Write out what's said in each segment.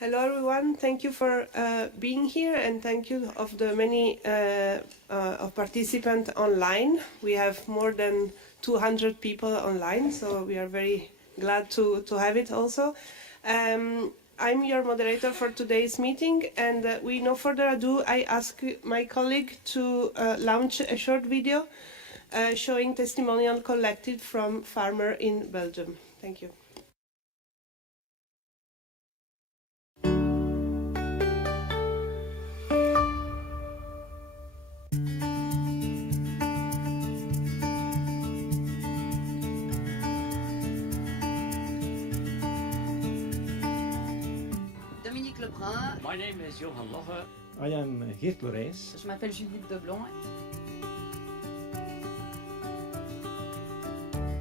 Hello everyone, thank you for being here and thank you of the many of participants online. We have more than 200 people online, so we are very glad to have it also. I'm your moderator for today's meeting, and with no further ado, I ask my colleague to launch a short video showing testimonial collected from farmer in Belgium. Thank you. My name is Johan Logge. I am Geert Lorijs. Je m'appelle Judith Deblon.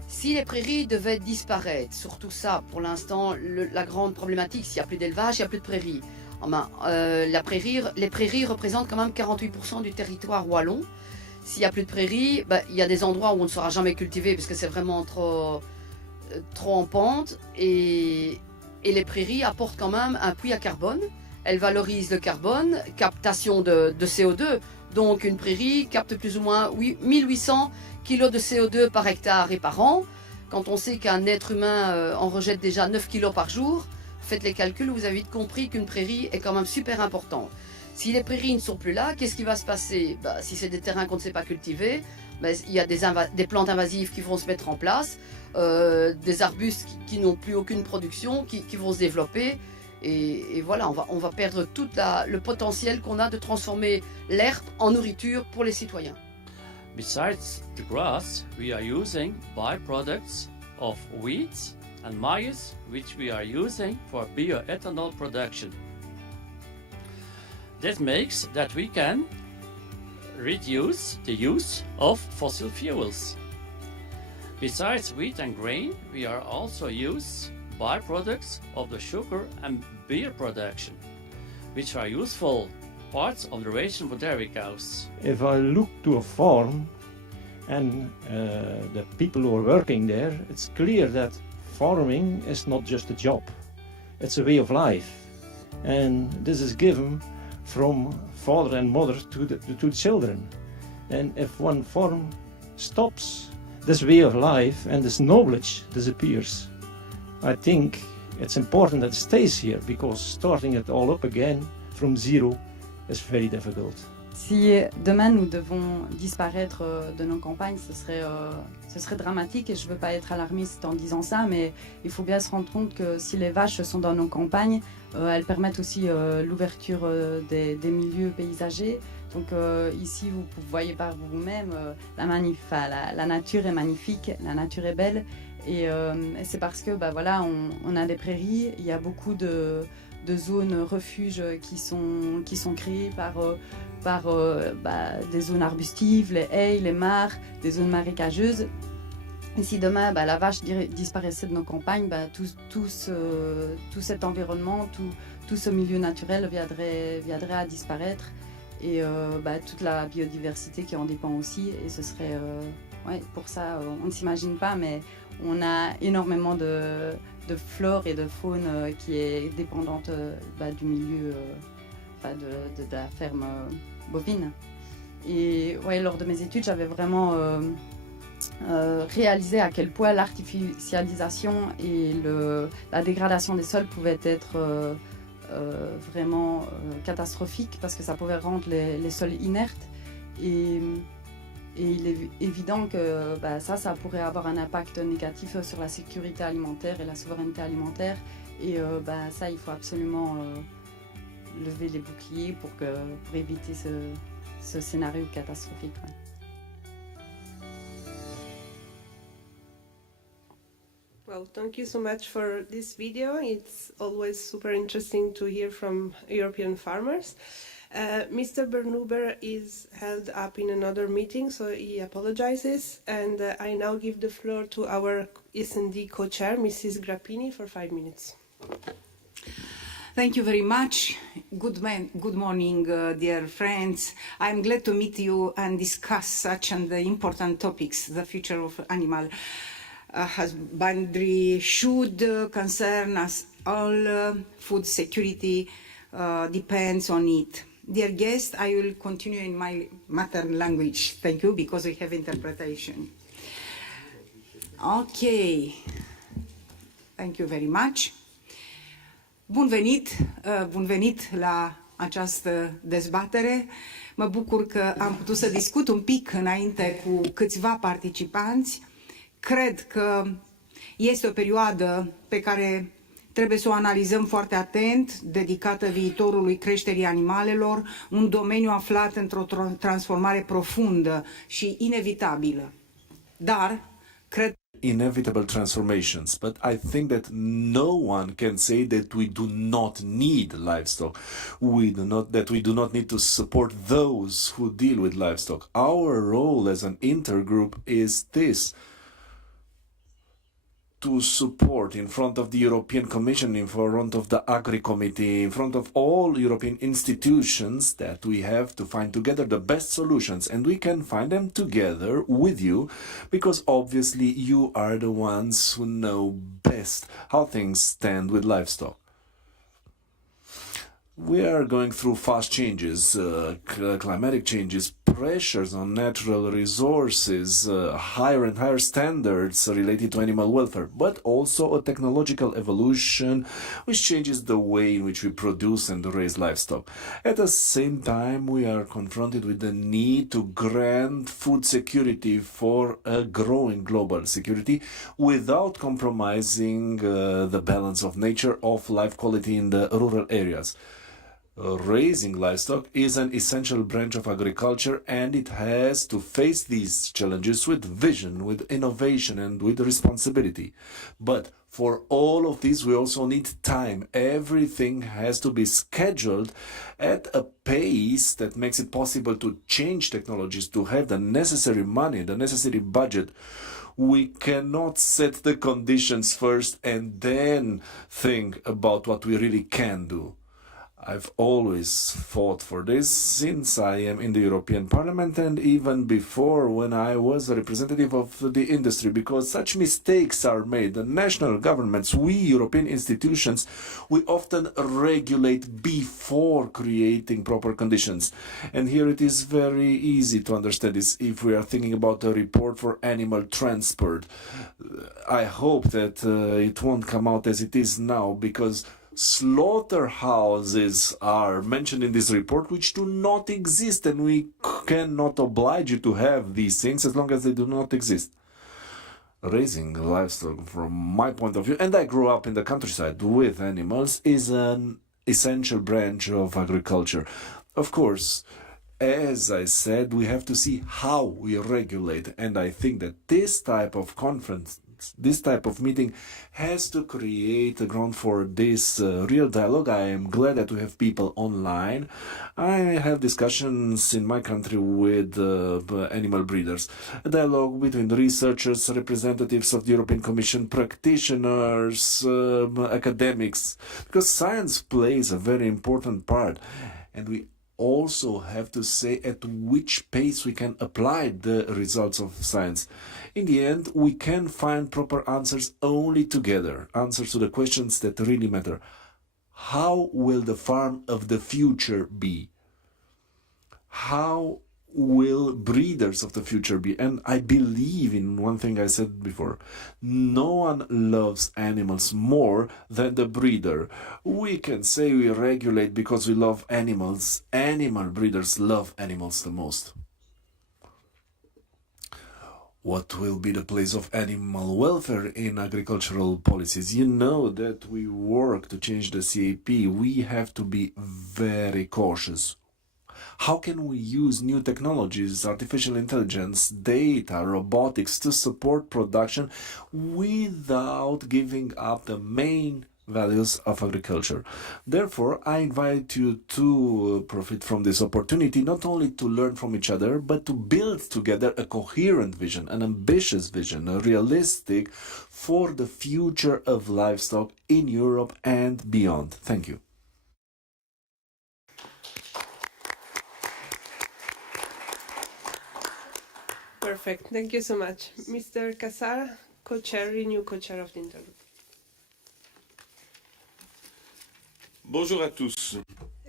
Si les prairies devaient disparaître, surtout ça, pour l'instant, la grande problématique, s'il n'y a plus d'élevage, il n'y a plus de prairies. Les prairies représentent quand même 48% du territoire wallon. S'il n'y a plus de prairies, il y a des endroits où on ne sera jamais cultivé parce que c'est vraiment trop en pente. Et les prairies apportent quand même un puits à carbone. Elles valorisent le carbone, captation de CO2. Donc une prairie capte plus ou moins 1800 kg de CO2 par hectare et par an. Quand on sait qu'un être humain en rejette déjà 9 kg par jour, faites les calculs, vous avez vite compris qu'une prairie est quand même super importante. Si les prairies ne sont plus là, qu'est-ce qui va se passer? Si c'est des terrains qu'on ne sait pas cultiver, il y a des plantes invasives qui vont se mettre en place, des arbustes qui n'ont plus aucune production, qui vont se développer. Et voilà, on va perdre tout le potentiel qu'on a de transformer l'herbe en nourriture pour les citoyens. Besides the grass, we are using byproducts of wheat and maize, which we are using for bioethanol production. This makes that we can reduce the use of fossil fuels. Besides wheat and grain, we are also use byproducts of the sugar and beer production, which are useful parts of the ration for dairy cows. If I look to a farm and the people who are working there, it's clear that farming is not just a job, it's a way of life. And this is given from father and mother to the children. And if one farm stops, this way of life and this knowledge disappears. I think it's important that it stays here, because starting it all up again from zero is very difficult. Si demain nous devons disparaître de nos campagnes, ce serait dramatique, et je ne veux pas être alarmiste en disant ça, mais il faut bien se rendre compte que si les vaches sont dans nos campagnes, elles permettent aussi l'ouverture des milieux paysagers. Donc ici, vous voyez par vous-même, la nature est magnifique, la nature est belle. Et c'est parce que on a des prairies, il y a beaucoup de zones refuges qui sont créées par des zones arbustives, les haies, les mares, des zones marécageuses. Et si demain la vache disparaissait de nos campagnes, tout cet environnement, tout ce milieu naturel viendrait à disparaître, et toute la biodiversité qui en dépend aussi. Et ce serait, pour ça, on ne s'imagine pas, mais on a énormément de flore et de faune qui est dépendante du milieu de la ferme bovine. Et lors de mes études, j'avais vraiment réalisé à quel point l'artificialisation et la dégradation des sols pouvaient être vraiment catastrophiques, parce que ça pouvait rendre les sols inertes. Et il est évident que ça pourrait avoir un impact négatif sur la sécurité alimentaire et la souveraineté alimentaire. Et ça, il faut absolument lever les boucliers pour éviter ce scénario catastrophique. Well, thank you so much for this video. It's always super interesting to hear from European farmers. Mr. Bernuber is held up in another meeting, so he apologizes. And I now give the floor to our S&D co-chair, Mrs. Grappini, for 5 minutes. Thank you very much. Good morning, dear friends. I'm glad to meet you and discuss such important topics. The future of animal husbandry should concern us all food security depends on it. Dear guests, I will continue in my mother language. Thank you, because we have interpretation. Okay. Thank you very much. Bun venit la această dezbatere. Mă bucur că am putut să discut un pic înainte cu câțiva participanți. Cred că este o perioadă pe care trebuie să o analizăm foarte atent, dedicată viitorului creșterii animalelor, un domeniu aflat într-o transformare profundă și inevitabilă. Dar, cred inevitable transformations, but I think that no one can say that we do not need livestock. That we do not need to support those who deal with livestock. Our role as an intergroup is this: to support in front of the European Commission, in front of the Agri Committee, in front of all European institutions, that we have to find together the best solutions, and we can find them together with you, because obviously you are the ones who know best how things stand with livestock. We are going through fast changes, climatic changes, pressures on natural resources, higher and higher standards related to animal welfare, but also a technological evolution which changes the way in which we produce and raise livestock. At the same time, we are confronted with the need to grant food security for a growing global security without compromising the balance of nature, of life quality in the rural areas. Raising livestock is an essential branch of agriculture, and it has to face these challenges with vision, with innovation, and with responsibility. But for all of this, we also need time. Everything has to be scheduled at a pace that makes it possible to change technologies, to have the necessary money, the necessary budget. We cannot set the conditions first and then think about what we really can do. I've always fought for this since I am in the European Parliament, and even before, when I was a representative of the industry, because such mistakes are made. The national governments, we European institutions, we often regulate before creating proper conditions. And here it is very easy to understand this if we are thinking about a report for animal transport. I hope that it won't come out as it is now, because slaughterhouses are mentioned in this report which do not exist, and we cannot oblige you to have these things as long as they do not exist. Raising livestock, from my point of view, and I grew up in the countryside with animals, is an essential branch of agriculture. Of course, as I said, we have to see how we regulate, and I think that this type of conference, this type of meeting has to create a ground for this real dialogue. I am glad that we have people online. I have discussions in my country with animal breeders, a dialogue between researchers, representatives of the European Commission, practitioners, academics, because science plays a very important part, and we also have to say at which pace we can apply the results of science. In the end, we can find proper answers only together, answers to the questions that really matter. How will the farm of the future be? How will breeders of the future be? And I believe in one thing I said before: no one loves animals more than the breeder. We can say we regulate because we love animals. Animal breeders love animals the most. What will be the place of animal welfare in agricultural policies? You know that we work to change the CAP. We have to be very cautious. How can we use new technologies, artificial intelligence, data, robotics to support production without giving up the main values of agriculture? Therefore, I invite you to profit from this opportunity, not only to learn from each other, but to build together a coherent vision, an ambitious vision, a realistic for the future of livestock in Europe and beyond. Thank you. Perfect. Thank you so much. Mr. Casar, co-chair, Renew co-chair of the Intergroup. Bonjour à tous.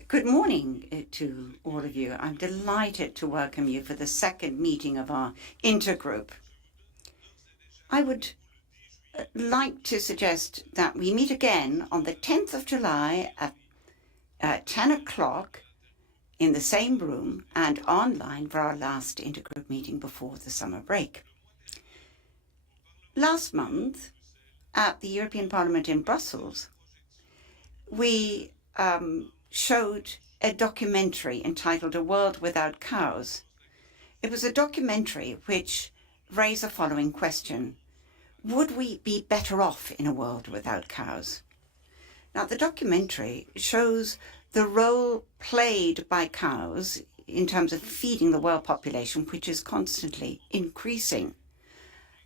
Good morning to all of you. I'm delighted to welcome you for the second meeting of our intergroup. I would like to suggest that we meet again on the 10th of July at 10 o'clock in the same room and online for our last intergroup meeting before the summer break. Last month, at the European Parliament in Brussels, we showed a documentary entitled A World Without Cows. It was a documentary which raised the following question: would we be better off in a world without cows? Now, the documentary shows the role played by cows in terms of feeding the world population, which is constantly increasing.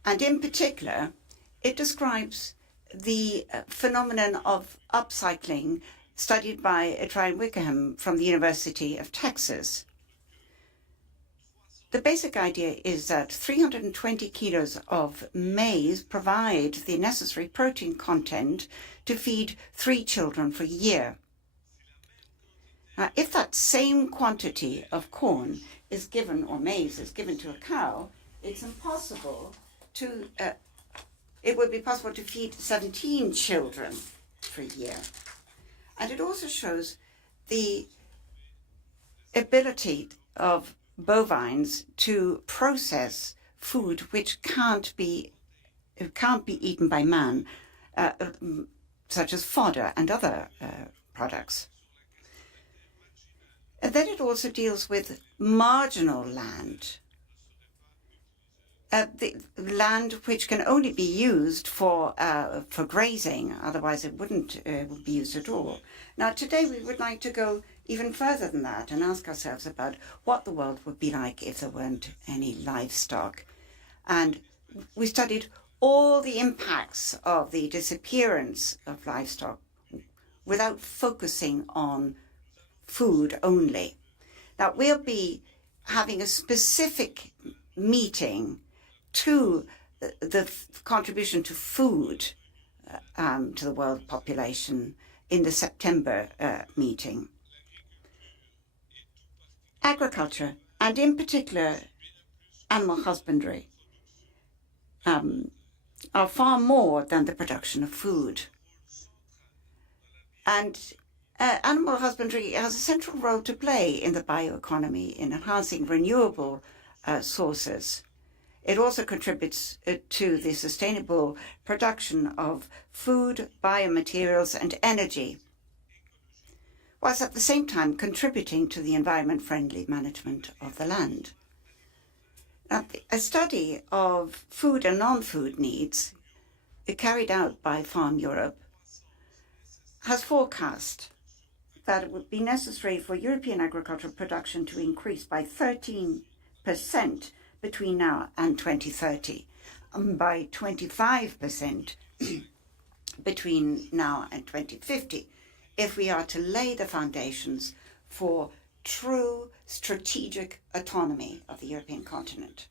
And in particular, it describes the phenomenon of upcycling studied by Tryon Wickham from the University of Texas. The basic idea is that 320 kilos of maize provide the necessary protein content to feed 3 children for a year. Now, if that same quantity of corn is given, or maize is given to a cow, it would be possible to feed 17 children for a year. And it also shows the ability of bovines to process food which can't be eaten by man, such as fodder and other products. And then it also deals with marginal land, the land which can only be used for grazing, otherwise it wouldn't be used at all. Now, today we would like to go even further than that and ask ourselves about what the world would be like if there weren't any livestock. And we studied all the impacts of the disappearance of livestock without focusing on food only. Now, we'll be having a specific meeting to the contribution to food to the world population in the September meeting. Agriculture, and in particular animal husbandry, are far more than the production of food. And animal husbandry has a central role to play in the bioeconomy in enhancing renewable sources. It also contributes to the sustainable production of food, biomaterials, and energy, whilst at the same time contributing to the environment-friendly management of the land. Now, a study of food and non-food needs carried out by Farm Europe has forecast that it would be necessary for European agricultural production to increase by 13% between now and 2030, and by 25% between now and 2050, if we are to lay the foundations for true strategic autonomy of the European continent.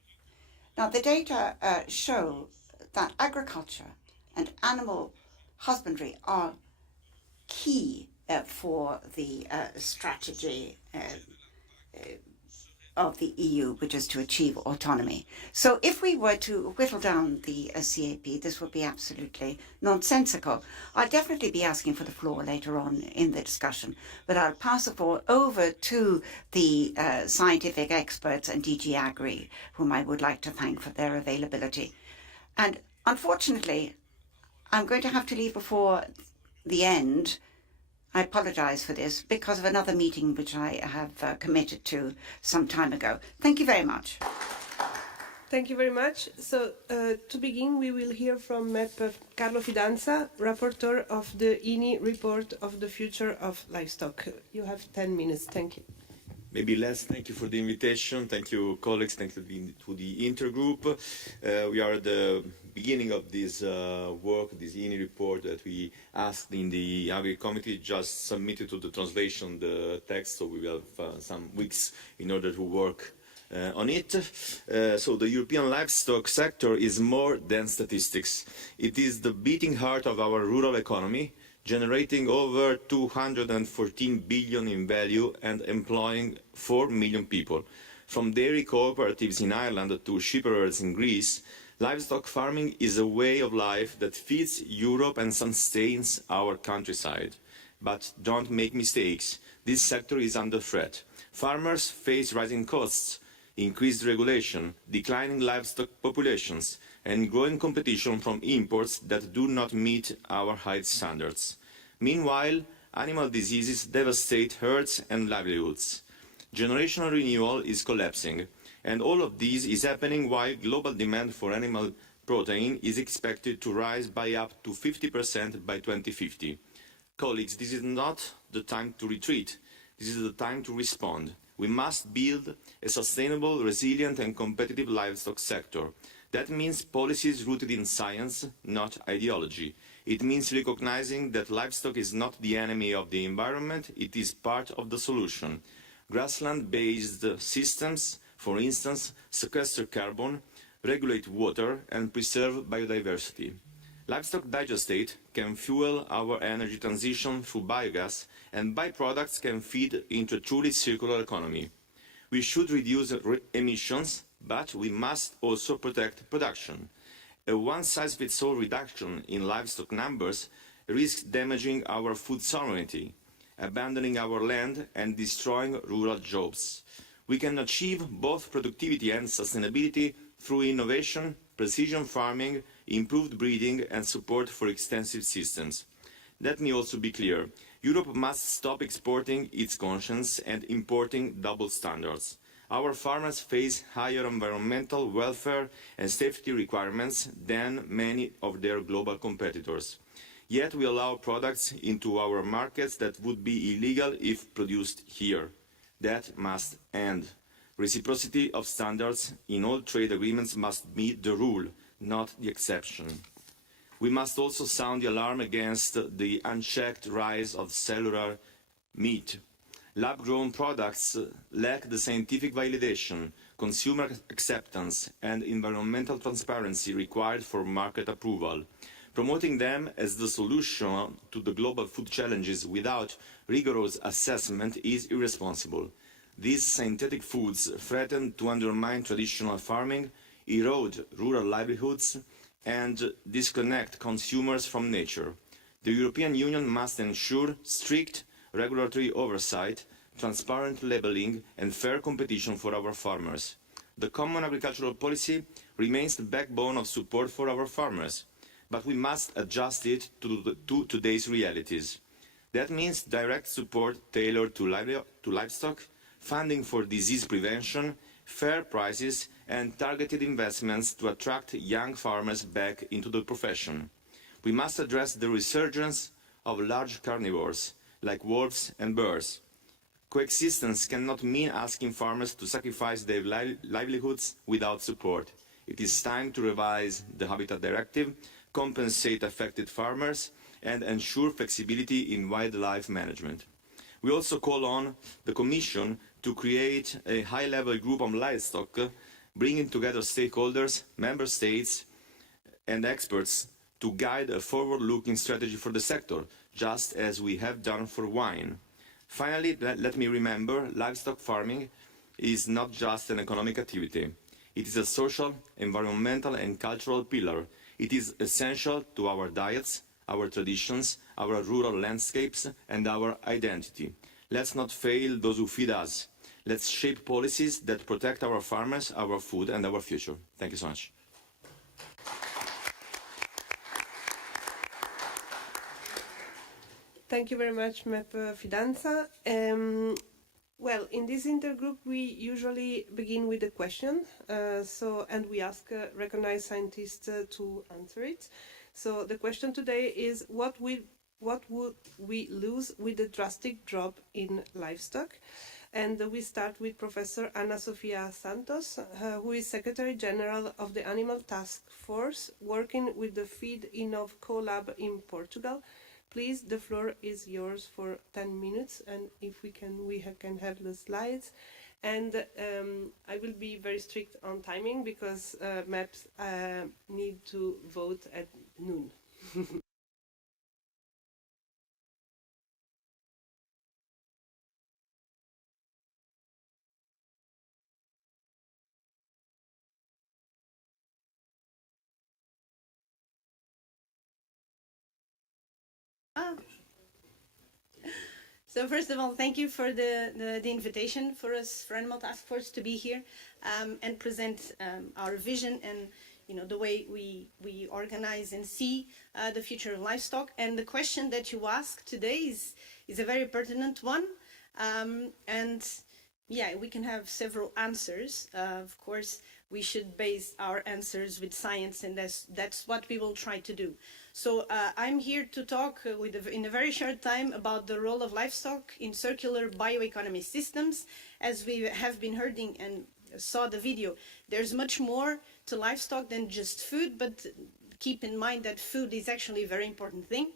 Now, the data show that agriculture and animal husbandry are key for the strategy of the EU, which is to achieve autonomy. So if we were to whittle down the CAP, this would be absolutely nonsensical. I'll definitely be asking for the floor later on in the discussion, but I'll pass the floor over to the scientific experts and DG Agri, whom I would like to thank for their availability. And unfortunately, I'm going to have to leave before the end. I apologize for this because of another meeting which I have committed to some time ago. Thank you very much. Thank you very much. So to begin, we will hear from MEP Carlo Fidanza, rapporteur of the INI report of the future of livestock. You have 10 minutes. Thank you. Maybe less. Thank you for the invitation. Thank you, colleagues. Thank you to the intergroup. We are at the beginning of this work, this INI report that we asked in the Agri Committee, just submitted to the translation, the text, so we will have some weeks in order to work on it. So the European livestock sector is more than statistics. It is the beating heart of our rural economy, generating over 214 billion in value and employing 4 million people. From dairy cooperatives in Ireland to sheepherds in Greece, livestock farming is a way of life that feeds Europe and sustains our countryside. But don't make mistakes. This sector is under threat. Farmers face rising costs, increased regulation, declining livestock populations, and growing competition from imports that do not meet our high standards. Meanwhile, animal diseases devastate herds and livelihoods. Generational renewal is collapsing, and all of this is happening while global demand for animal protein is expected to rise by up to 50% by 2050. Colleagues, this is not the time to retreat. This is the time to respond. We must build a sustainable, resilient and competitive livestock sector. That means policies rooted in science, not ideology. It means recognizing that livestock is not the enemy of the environment, it is part of the solution. Grassland-based systems, for instance, sequester carbon, regulate water and preserve biodiversity. Livestock digestate can fuel our energy transition through biogas, and byproducts can feed into a truly circular economy. We should reduce emissions, but we must also protect production. A one-size-fits-all reduction in livestock numbers risks damaging our food sovereignty, abandoning our land and destroying rural jobs. We can achieve both productivity and sustainability through innovation, precision farming, improved breeding and support for extensive systems. Let me also be clear. Europe must stop exporting its conscience and importing double standards. Our farmers face higher environmental, welfare and safety requirements than many of their global competitors. Yet we allow products into our markets that would be illegal if produced here. That must end. Reciprocity of standards in all trade agreements must be the rule, not the exception. We must also sound the alarm against the unchecked rise of cellular meat. Lab-grown products lack the scientific validation, consumer acceptance and environmental transparency required for market approval. Promoting them as the solution to the global food challenges without rigorous assessment is irresponsible. These synthetic foods threaten to undermine traditional farming, erode rural livelihoods, and disconnect consumers from nature. The European Union must ensure strict regulatory oversight, transparent labelling, and fair competition for our farmers. The Common Agricultural Policy remains the backbone of support for our farmers, but we must adjust it to today's realities. That means direct support tailored to livestock, funding for disease prevention, fair prices, and targeted investments to attract young farmers back into the profession. We must address the resurgence of large carnivores, like wolves and bears. Coexistence cannot mean asking farmers to sacrifice their livelihoods without support. It is time to revise the Habitat Directive, compensate affected farmers, and ensure flexibility in wildlife management. We also call on the Commission to create a high-level group on livestock, bringing together stakeholders, member states, and experts to guide a forward-looking strategy for the sector, just as we have done for wine. Finally, let me remember, livestock farming is not just an economic activity. It is a social, environmental, and cultural pillar. It is essential to our diets, our traditions, our rural landscapes, and our identity. Let's not fail those who feed us. Let's shape policies that protect our farmers, our food, and our future. Thank you so much. Thank you very much, MEP Fidanza. Well, in this intergroup, we usually begin with a question, and we ask recognized scientists to answer it. So the question today is, what would we lose with the drastic drop in livestock? And we start with Professor Ana Sofia Santos, who is Secretary General of the Animal Task Force, working with the Feed Innov Co-Lab in Portugal. Please, the floor is yours for 10 minutes, and if we can have the slides. And I will be very strict on timing because MEPs need to vote at noon. Ah. So first of all, thank you for the invitation for us, for Animal Task Force, to be here and present our vision and the way we organize and see the future of livestock. And the question that you asked today is a very pertinent one. And yeah, we can have several answers. Of course, we should base our answers with science, and that's what we will try to do. So I'm here to talk in a very short time about the role of livestock in circular bioeconomy systems. As we have been hearing and saw the video, there's much more to livestock than just food, but keep in mind that food is actually a very important thing.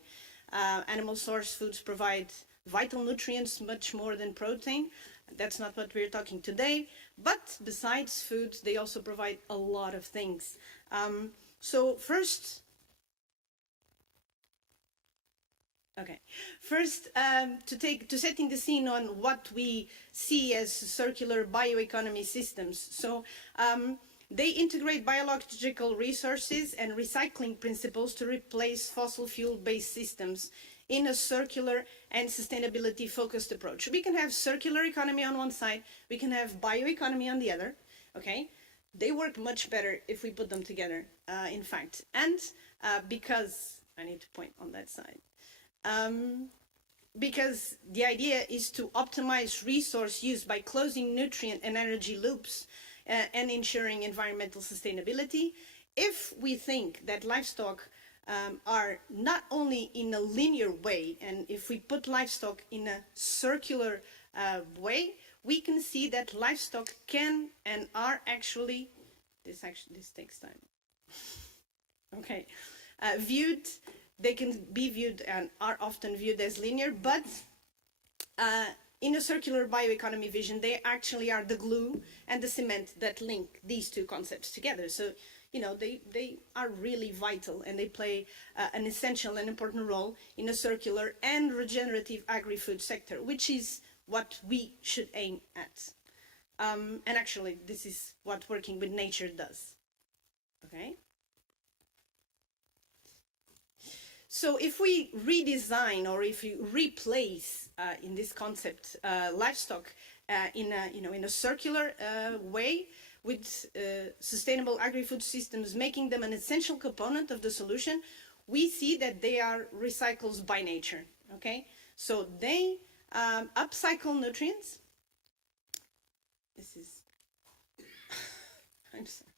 Animal source foods provide vital nutrients much more than protein. That's not what we're talking today, but besides food, they also provide a lot of things. So first, setting the scene on what we see as circular bioeconomy systems. So they integrate biological resources and recycling principles to replace fossil fuel-based systems in a circular and sustainability-focused approach. We can have circular economy on one side, we can have bioeconomy on the other, okay? They work much better if we put them together, in fact. And because, I need to point on that side, because the idea is to optimize resource use by closing nutrient and energy loops and ensuring environmental sustainability. If we think that livestock are not only in a linear way, and if we put livestock in a circular way, we can see that livestock can and are actually, this takes time, okay, they can be viewed and are often viewed as linear, but in a circular bioeconomy vision, they actually are the glue and the cement that link these two concepts together. So, they are really vital, and they play an essential and important role in a circular and regenerative agri-food sector, which is what we should aim at. And actually, this is what working with nature does. Okay? So if we redesign, or if you replace in this concept livestock in a circular way, with sustainable agri-food systems, making them an essential component of the solution, we see that they are recycles by nature, okay? So they upcycle nutrients. This is, I'm sorry.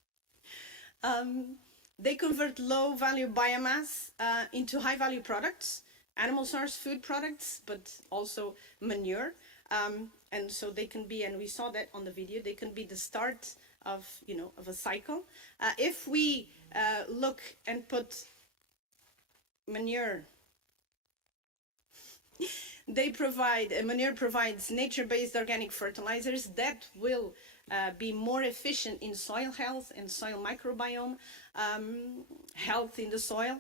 They convert low-value biomass into high-value products, animal source food products, but also manure. And so they can be, and we saw that on the video, they can be the start of a cycle. If we look and put manure, manure provides nature-based organic fertilizers that will be more efficient in soil health and soil microbiome health in the soil.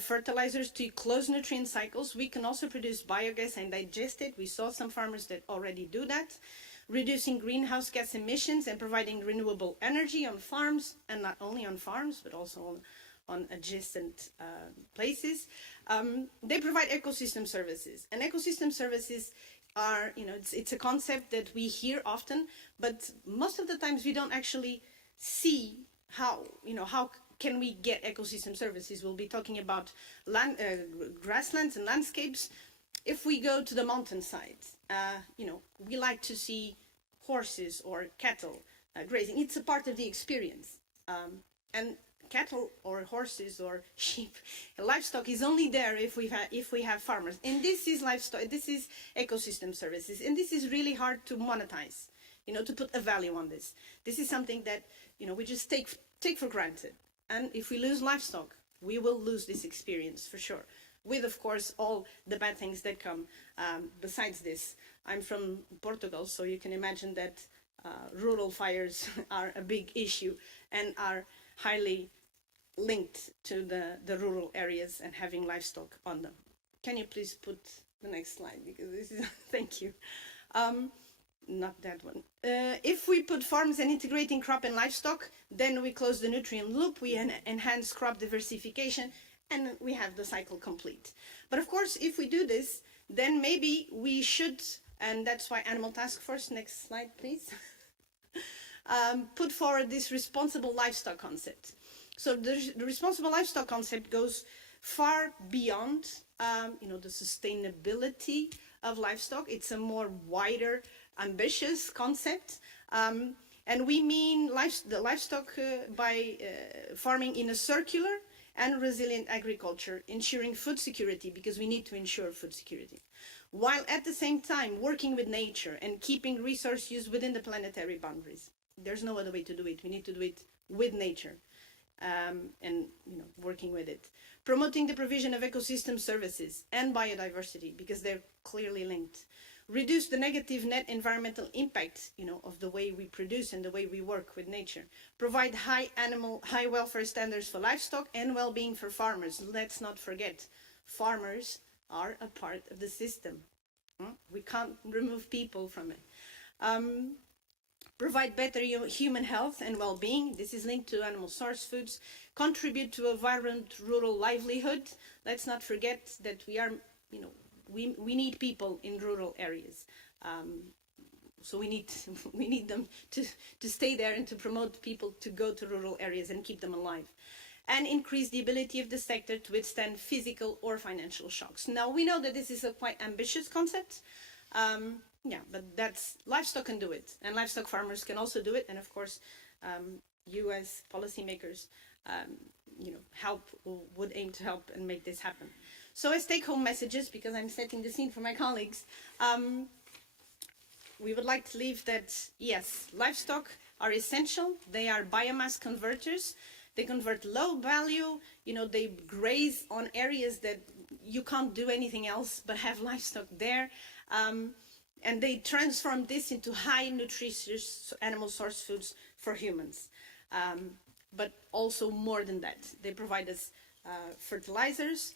Fertilizers to close nutrient cycles. We can also produce biogas and digest it. We saw some farmers that already do that. Reducing greenhouse gas emissions and providing renewable energy on farms, and not only on farms, but also on adjacent places. They provide ecosystem services, and ecosystem services are, it's a concept that we hear often, but most of the times we don't actually see how can we get ecosystem services. We'll be talking about grasslands and landscapes. If we go to the mountainside, we like to see horses or cattle grazing. It's a part of the experience. And cattle or horses or sheep, livestock is only there if we have farmers. And this is livestock, this is ecosystem services. And this is really hard to monetize, to put a value on this. This is something that, we just take for granted. And if we lose livestock, we will lose this experience for sure. With, of course, all the bad things that come besides this. I'm from Portugal, so you can imagine that rural fires are a big issue and are highly linked to the rural areas and having livestock on them. Can you please put the next slide, because this is, thank you. Not that one. If we put farms and integrating crop and livestock, then we close the nutrient loop, we enhance crop diversification, and we have the cycle complete. But of course, if we do this, then maybe we should, and that's why Animal Task Force, next slide please, put forward this responsible livestock concept. So the responsible livestock concept goes far beyond the sustainability of livestock. It's a more wider, ambitious concept. And we mean the livestock by farming in a circular and resilient agriculture, ensuring food security, because we need to ensure food security, while at the same time working with nature and keeping resource use within the planetary boundaries. There's no other way to do it. We need to do it with nature and working with it. Promoting the provision of ecosystem services and biodiversity, because they're clearly linked. Reduce the negative net environmental impact, of the way we produce and the way we work with nature. Provide high welfare standards for livestock and well-being for farmers. Let's not forget, farmers are a part of the system. We can't remove people from it. Provide better human health and well-being. This is linked to animal source foods. Contribute to a vibrant rural livelihood. Let's not forget that we are, we need people in rural areas. So we need them to stay there and to promote people to go to rural areas and keep them alive. And increase the ability of the sector to withstand physical or financial shocks. Now, we know that this is a quite ambitious concept. But livestock can do it, and livestock farmers can also do it, and of course, you as policymakers, would aim to help and make this happen. So as take-home messages, because I'm setting the scene for my colleagues, we would like to leave that, yes, livestock are essential. They are biomass converters. They convert low value, they graze on areas that you can't do anything else but have livestock there. And they transform this into high nutritious animal source foods for humans. But also more than that, they provide us fertilizers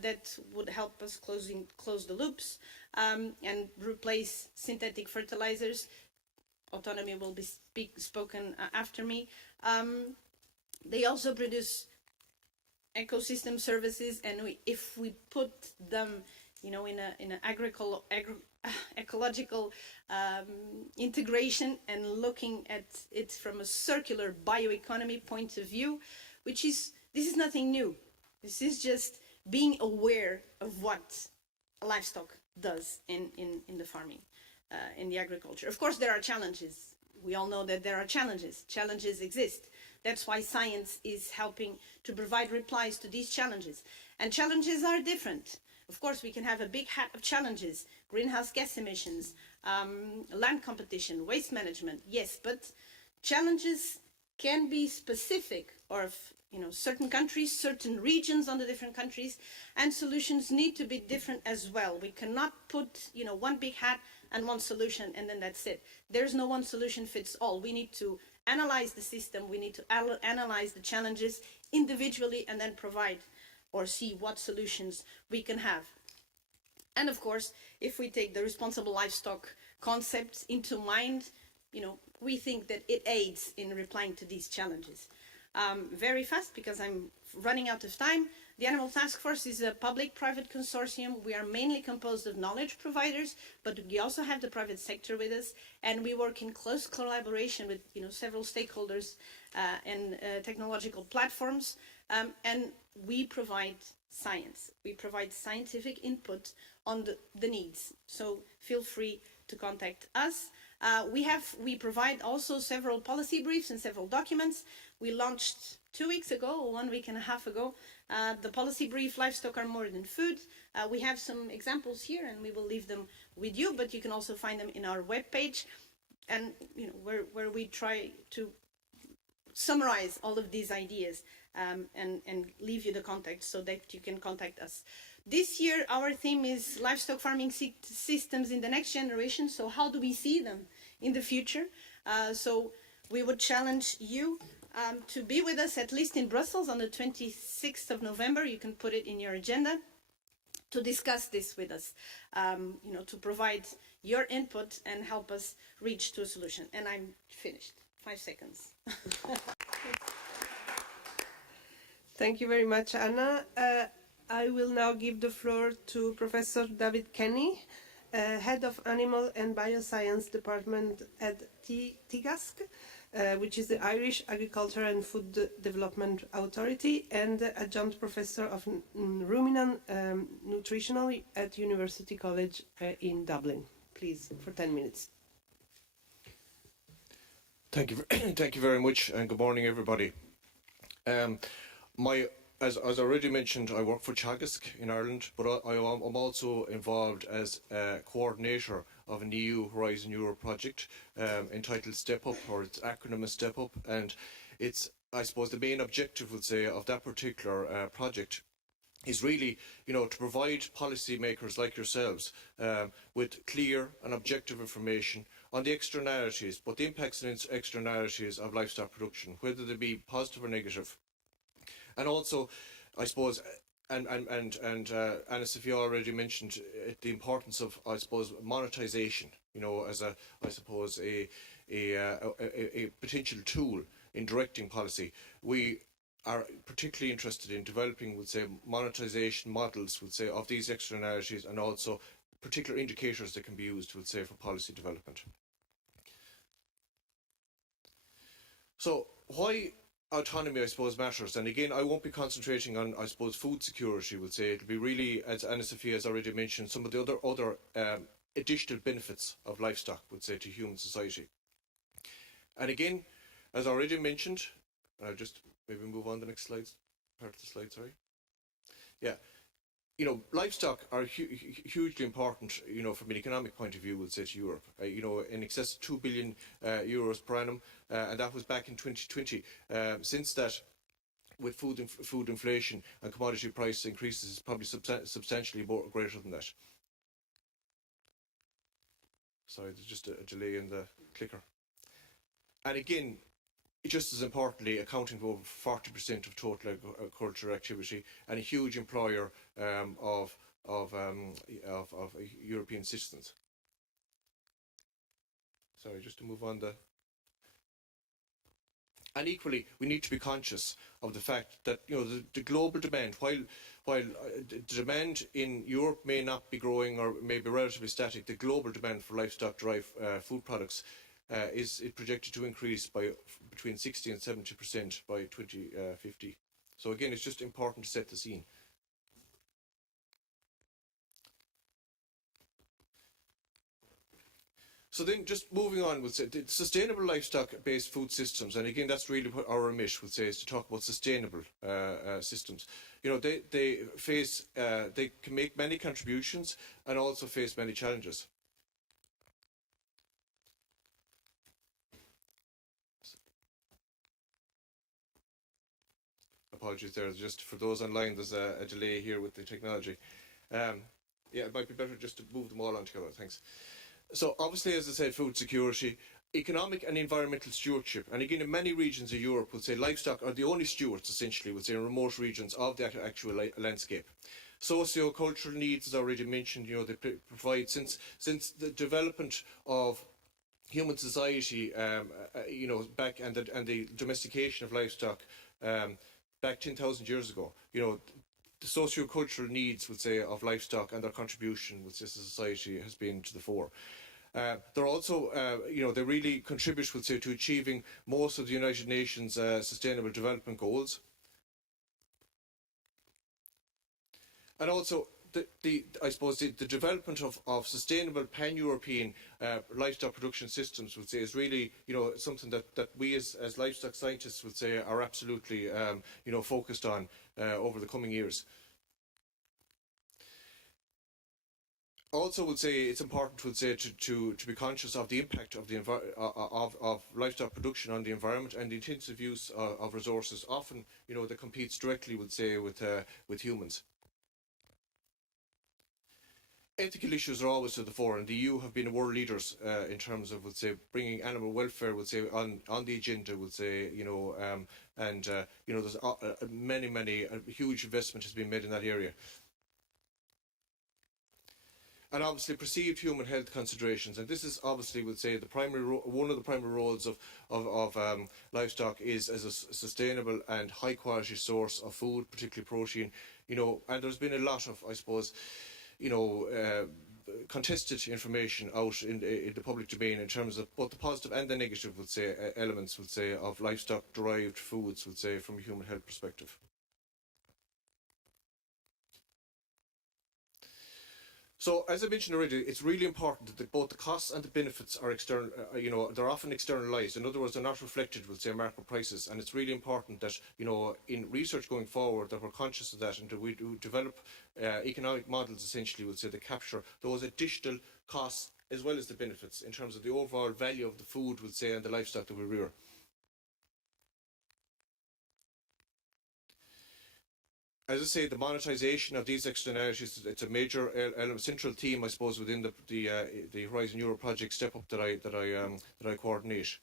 that would help us close the loops and replace synthetic fertilizers. Autonomy will be spoken after me. They also produce ecosystem services, and if we put them, in an ecological integration and looking at it from a circular bioeconomy point of view, this is nothing new. This is just being aware of what livestock does in the farming, in the agriculture. Of course, there are challenges. We all know that there are challenges. Challenges exist. That's why science is helping to provide replies to these challenges. And challenges are different. Of course, we can have a big hat of challenges: greenhouse gas emissions, land competition, waste management. Yes, but challenges can be specific of certain countries, certain regions on the different countries, and solutions need to be different as well. We cannot put one big hat and one solution and then that's it. There's no one solution fits all. We need to analyze the system. We need to analyze the challenges individually and then provide or see what solutions we can have. And of course, if we take the responsible livestock concepts into mind, we think that it aids in replying to these challenges. Very fast, because I'm running out of time. The Animal Task Force is a public-private consortium. We are mainly composed of knowledge providers, but we also have the private sector with us, and we work in close collaboration with several stakeholders and technological platforms, and we provide science. We provide scientific input on the needs. So feel free to contact us. We provide also several policy briefs and several documents. We launched 2 weeks ago, 1 week and a half ago, the policy brief, Livestock Are More Than Food. We have some examples here and we will leave them with you, but you can also find them in our webpage, and where we try to summarize all of these ideas and leave you the contact so that you can contact us. This year, our theme is livestock farming systems in the next generation. So how do we see them in the future? So we would challenge you to be with us at least in Brussels on the 26th of November. You can put it in your agenda to discuss this with us, to provide your input and help us reach to a solution. And I'm finished. 5 seconds. Thank you very much, Anna. I will now give the floor to Professor David Kenny, Head of Animal and Bioscience Department at TIGASC, which is the Irish Agriculture and Food Development Authority, and Adjunct Professor of Ruminant Nutritional at University College in Dublin. Please, for 10 minutes. Thank you, thank you very much, and good morning, everybody. As already mentioned, I work for Teagasc in Ireland, but I'm also involved as a coordinator of an EU Horizon Europe project entitled Step Up, or its acronym is Step Up, and it's, I suppose, the main objective, would say, of that particular project is really, to provide policymakers like yourselves with clear and objective information on the externalities, but the impacts and externalities of livestock production, whether they be positive or negative. And also, I suppose, and Anna Sophia already mentioned the importance of, I suppose, monetization, as a potential tool in directing policy. We are particularly interested in developing, would say, monetization models, would say, of these externalities, and also particular indicators that can be used, would say, for policy development. So why autonomy, I suppose, matters? And again, I won't be concentrating on, I suppose, food security, would say. It'll be really, as Anna Sophia has already mentioned, some of the other additional benefits of livestock, would say, to human society. And again, as already mentioned, I'll just maybe move on to the next slides, part of the slide, sorry. Yeah. Livestock are hugely important, from an economic point of view, we'll say, to Europe. In excess of 2 billion euros per annum, and that was back in 2020. Since that, with food inflation and commodity price increases, it's probably substantially greater than that. Sorry, there's just a delay in the clicker. And again, just as importantly, accounting for over 40% of total agricultural activity, and a huge employer of European citizens. Sorry, just to move on And equally, we need to be conscious of the fact that the global demand, while the demand in Europe may not be growing or may be relatively static, the global demand for livestock-derived food products is projected to increase by between 60 and 70% by 2050. So again, it's just important to set the scene. So then, just moving on, we'll say the sustainable livestock-based food systems, and again, that's really what our remit, would say, is to talk about sustainable systems. They can make many contributions and also face many challenges. Apologies there, just for those online, there's a delay here with the technology. Yeah, it might be better just to move them all on together, thanks. So obviously, as I said, food security, economic and environmental stewardship, and again, in many regions of Europe, would say livestock are the only stewards, essentially, would say, in remote regions of the actual landscape. Socio-cultural needs, as already mentioned, they provide, since the development of human society, back and the domestication of livestock, back 10,000 years ago, the socio-cultural needs, would say, of livestock and their contribution with society has been to the fore. They're also, they really contribute, would say, to achieving most of the United Nations Sustainable Development Goals. And also, I suppose the development of sustainable pan-European livestock production systems, would say, is really, something that we as livestock scientists, would say, are absolutely, focused on over the coming years. Also, would say it's important, would say, to be conscious of the impact of of livestock production on the environment and the intensive use of resources, often, that competes directly, would say, with humans. Ethical issues are always to the fore, and the EU have been world leaders in terms of, would say, bringing animal welfare, would say, on the agenda, would say, there's many huge investment has been made in that area. And obviously perceived human health considerations, and this is obviously, we'll say, the primary one of the primary roles of livestock is as a sustainable and high quality source of food, particularly protein. You know, and there's been a lot of, I suppose, you know, contested information out in the public domain in terms of both the positive and the negative, we'll say, elements, we'll say, of livestock derived foods, we'll say, from a human health perspective. So, as I mentioned already, it's really important that both the costs and the benefits are external. You know, they're often externalised. In other words, they're not reflected, we'll say, market prices. And it's really important that, you know, in research going forward, that we're conscious of that, and that we do develop economic models, essentially, we'll say, that capture those additional costs as well as the benefits in terms of the overall value of the food, we'll say, and the livestock that we rear. As I say, the monetisation of these externalities, it's a major central theme, I suppose, within the Horizon Europe project step up that I coordinate.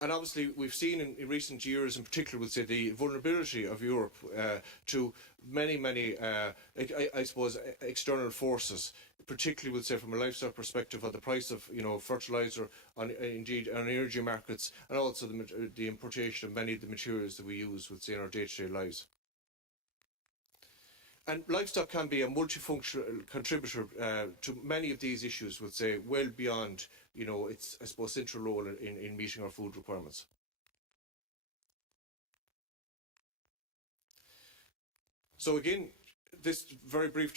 And obviously, we've seen in recent years, in particular, we'll say, the vulnerability of Europe to many, I suppose, external forces, particularly, we'll say, from a livestock perspective, on the price of, you know, fertiliser, indeed on energy markets, and also the importation of many of the materials that we use, we'll say, in our day-to-day lives. And livestock can be a multifunctional contributor to many of these issues, we'll say, well beyond, you know, its, I suppose, central role in meeting our food requirements. So again, this very brief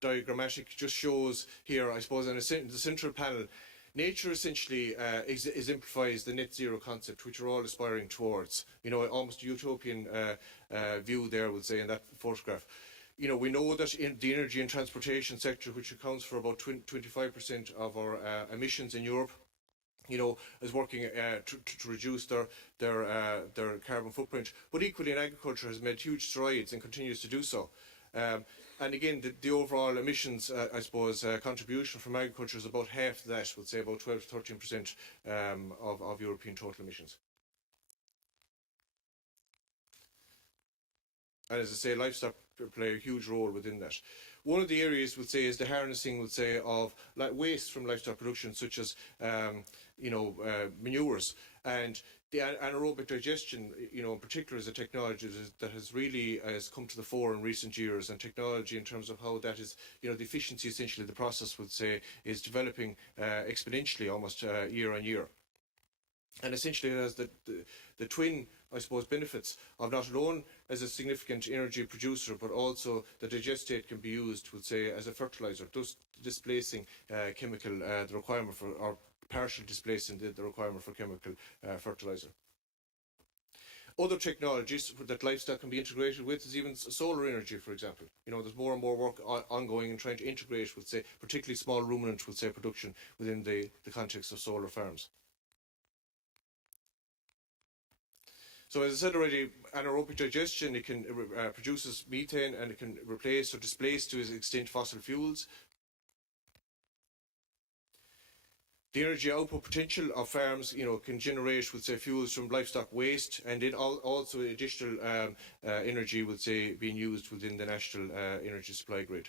diagrammatic just shows here, I suppose, in the central panel, nature essentially exemplifies the net zero concept, which we're all aspiring towards. You know, almost a utopian view there, we'll say, in that photograph. You know, we know that in the energy and transportation sector, which accounts for about 25% of our emissions in Europe, you know, is working to reduce their carbon footprint. But equally, in agriculture, has made huge strides and continues to do so. And again, the overall emissions, I suppose, contribution from agriculture is about half that, we'll say, about 12 to 13% of European total emissions. And as I say, livestock play a huge role within that. One of the areas, we'll say, is the harnessing, we'll say, of waste from livestock production, such as, you know, manures. And the anaerobic digestion, you know, in particular, is a technology that has really come to the fore in recent years. And technology, in terms of how that is, you know, the efficiency, essentially, of the process, would say, is developing exponentially, almost year on year. And essentially, it has the twin, I suppose, benefits of not alone as a significant energy producer, but also the digestate can be used, we'll say, as a fertiliser, thus displacing chemical, the requirement for, or partially displacing the requirement for chemical fertiliser. Other technologies that livestock can be integrated with is even solar energy, for example. You know, there's more and more work ongoing in trying to integrate, we'll say, particularly small ruminant, we'll say, production within the context of solar farms. So, as I said already, anaerobic digestion, it can produces methane, and it can replace or displace to an extent fossil fuels. The energy output potential of farms, you know, can generate, we'll say, fuels from livestock waste, and then also additional energy, we'll say, being used within the national energy supply grid.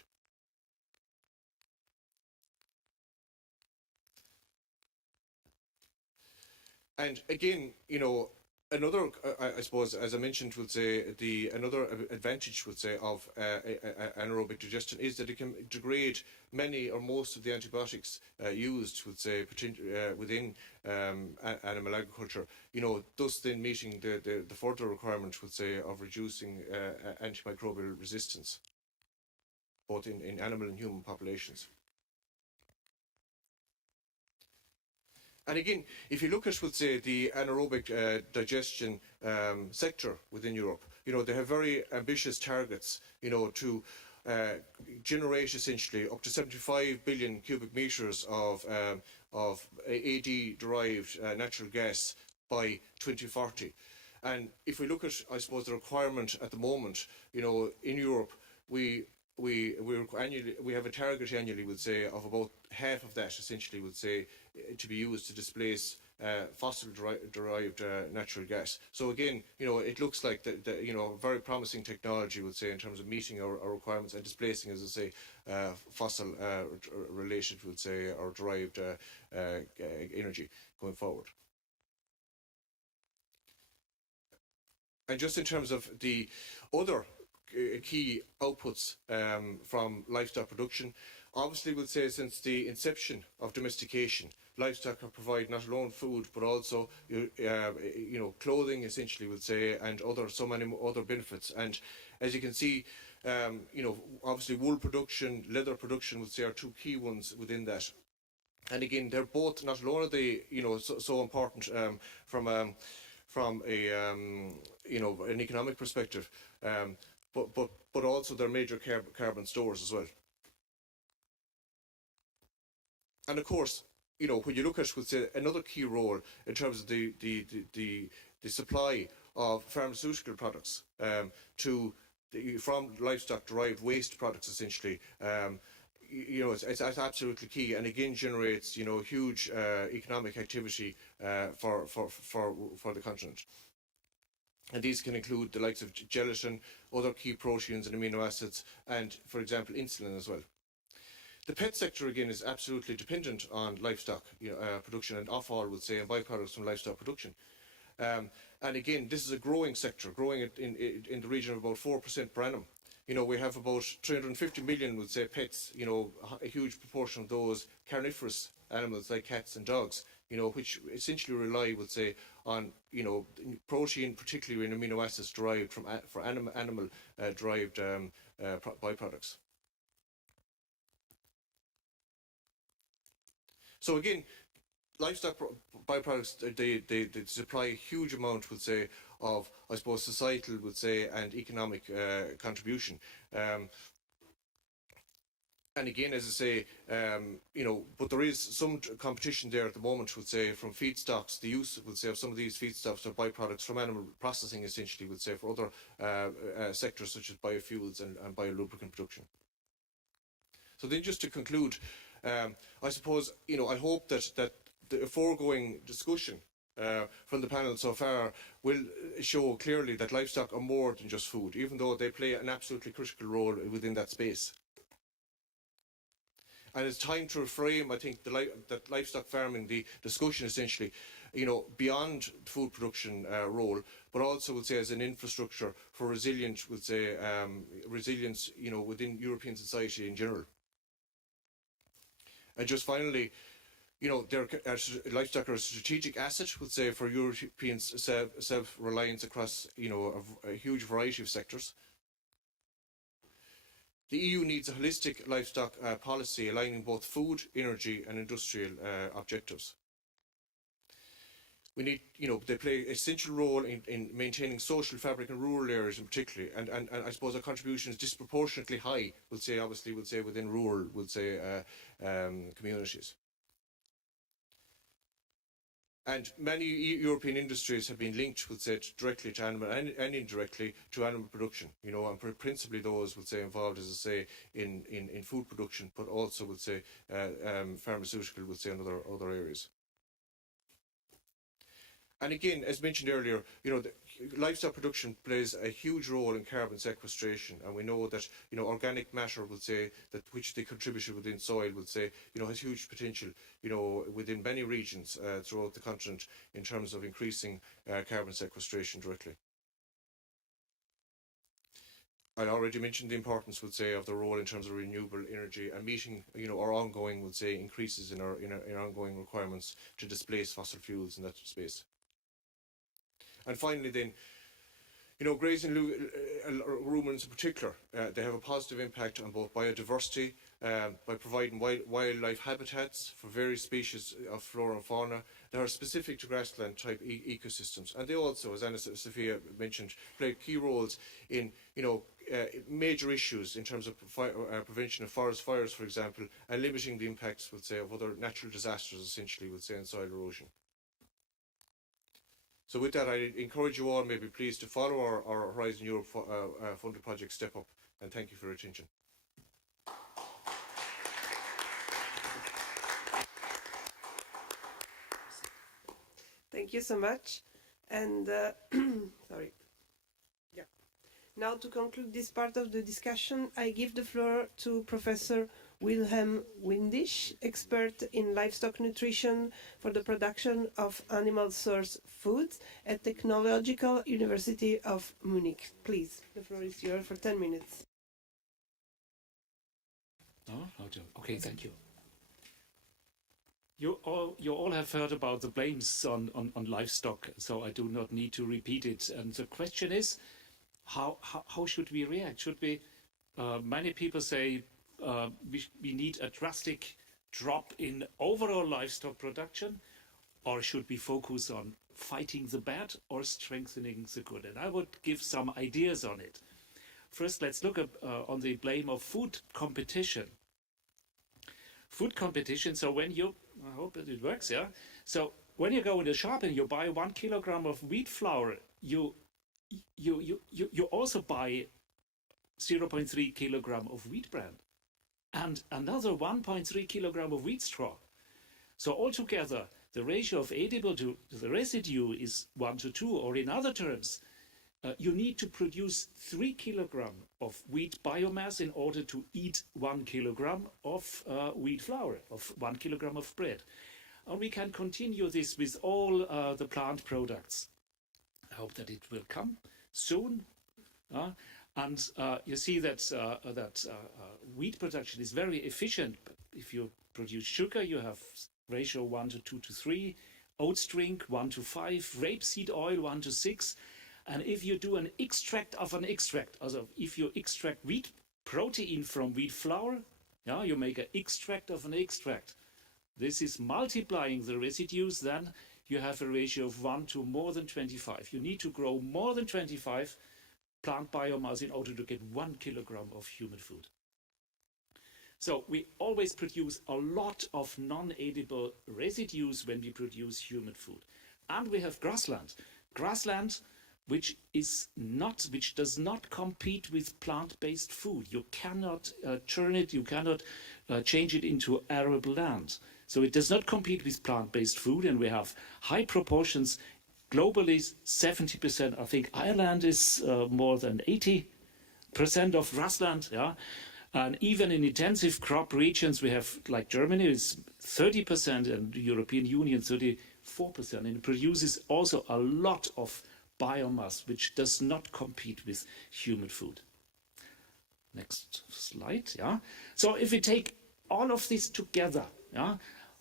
And again, you know, another, I suppose, as I mentioned, would say another advantage, would say, of anaerobic digestion is that it can degrade many or most of the antibiotics used, would say, within animal agriculture. You know, thus then meeting the further requirement, would say, of reducing antimicrobial resistance, both in animal and human populations. And again, if you look at, we'll say, the anaerobic digestion sector within Europe, you know, they have very ambitious targets, you know, to generate essentially up to 75 billion cubic meters of AD-derived natural gas by 2040. And if we look at, I suppose, the requirement at the moment, you know, in Europe, we have a target annually, would say, of about half of that, essentially, would say, to be used to displace fossil-derived natural gas. So again, it looks like a very promising technology, would say, in terms of meeting our requirements and displacing, as I say, fossil-related, would say, or derived energy going forward. And just in terms of the other key outputs from livestock production, obviously, we'll say since the inception of domestication, livestock have provided not alone food but also clothing, essentially, we'll say, and so many other benefits. And as you can see, obviously wool production, leather production, we'll say, are two key ones within that. And again, they're both, not only are they so important from an economic perspective, but also they're major carbon stores as well. And of course, when you look at, we'll say, another key role in terms of the supply of pharmaceutical products from livestock-derived waste products, essentially, it's absolutely key, and again generates huge economic activity for the continent. And these can include the likes of gelatin, other key proteins and amino acids, and, for example, insulin as well. The pet sector, again, is absolutely dependent on livestock production and offal, we'll say, and byproducts from livestock production. And again, this is a growing sector, growing in the region of about 4% per annum. We have about 350 million, we'll say, pets, a huge proportion of those carnivorous animals like cats and dogs, which essentially rely, we'll say, on, protein, particularly in amino acids derived from animal derived byproducts. So again, livestock byproducts, they supply a huge amount, we'll say, of, I suppose, societal, we'll say, and economic contribution. And again, as I say, but there is some competition there at the moment, would say, from feedstocks, the use, would say, of some of these feedstocks or byproducts from animal processing, essentially, would say, for other sectors such as biofuels and biolubricant production. So then, just to conclude, I suppose, I hope that the foregoing discussion from the panel so far will show clearly that livestock are more than just food, even though they play an absolutely critical role within that space. And it's time to reframe, I think, that livestock farming, the discussion essentially, beyond food production role, but also, we'll say, as an infrastructure for resilience, we'll say, resilience, within European society in general. And just finally, livestock are a strategic asset, we'll say, for European self-reliance across, a huge variety of sectors. The EU needs a holistic livestock policy aligning both food, energy and industrial objectives. We need, they play an essential role in maintaining social fabric in rural areas in particular, and I suppose our contribution is disproportionately high, we'll say, obviously, we'll say, within rural, we'll say, communities. And many European industries have been linked, we'll say, directly to animal and indirectly to animal production, and principally those, we'll say, involved, as I say, in food production, but also, we'll say, pharmaceutical, we'll say, in other areas. And again, as mentioned earlier, livestock production plays a huge role in carbon sequestration, and we know that organic matter, we'll say, that which they contribute within soil, we'll say, has huge potential, within many regions throughout the continent in terms of increasing carbon sequestration directly. I already mentioned the importance, we'll say, of the role in terms of renewable energy and meeting, our ongoing, we'll say, increases in our ongoing requirements to displace fossil fuels in that space. And finally, then, grazing ruminants in particular, they have a positive impact on both biodiversity by providing wildlife habitats for various species of flora and fauna that are specific to grassland type ecosystems. And they also, as Anna-Sophia mentioned, play key roles in major issues in terms of prevention of forest fires, for example, and limiting the impacts, we'll say, of other natural disasters, essentially, we'll say, in soil erosion. So with that, I encourage you all, maybe please, to follow our Horizon Europe funded project Step Up, and thank you for your attention. Thank you so much. And sorry. Yeah. Now to conclude this part of the discussion, I give the floor to Professor Wilhelm Windisch, expert in livestock nutrition for the production of animal source foods at Technological University of Munich. Please, the floor is yours for 10 minutes. Okay, thank you. You all have heard about the blames on livestock, so I do not need to repeat it. And the question is, how should we react? Should we? Many people say we need a drastic drop in overall livestock production, or should we focus on fighting the bad or strengthening the good? And I would give some ideas on it. First, let's look at, on the blame of food competition. Food competition, so when you, I hope that it works, yeah? So when you go in the shop and you buy 1 kilogram of wheat flour, you also buy 0.3 kilogram of wheat bran and another 1.3 kilogram of wheat straw. So altogether, the ratio of edible to the residue is 1 to 2, or in other terms, you need to produce 3 kilogram of wheat biomass in order to eat 1 kilogram of wheat flour, of 1 kilogram of bread. And we can continue this with all the plant products. I hope that it will come soon. And you see that wheat production is very efficient. If you produce sugar, you have ratio 1 to 2 to 3, oats drink 1 to 5, rapeseed oil 1 to 6. And if you do an extract of an extract, also if you extract wheat protein from wheat flour, yeah, you make an extract of an extract. This is multiplying the residues, then you have a ratio of 1 to more than 25. You need to grow more than 25 plant biomass in order to get 1 kilogram of human food. So we always produce a lot of non-edible residues when we produce human food. And we have grassland. Grassland which does not compete with plant-based food. You cannot turn it, you cannot change it into arable land. So it does not compete with plant-based food, and we have high proportions. Globally, 70%. I think Ireland is more than 80% of grassland. Yeah, and even in intensive crop regions, we have, like Germany, is 30%, and the European Union 34%, and it produces also a lot of biomass, which does not compete with human food. Next slide. Yeah. So if we take all of this together, yeah,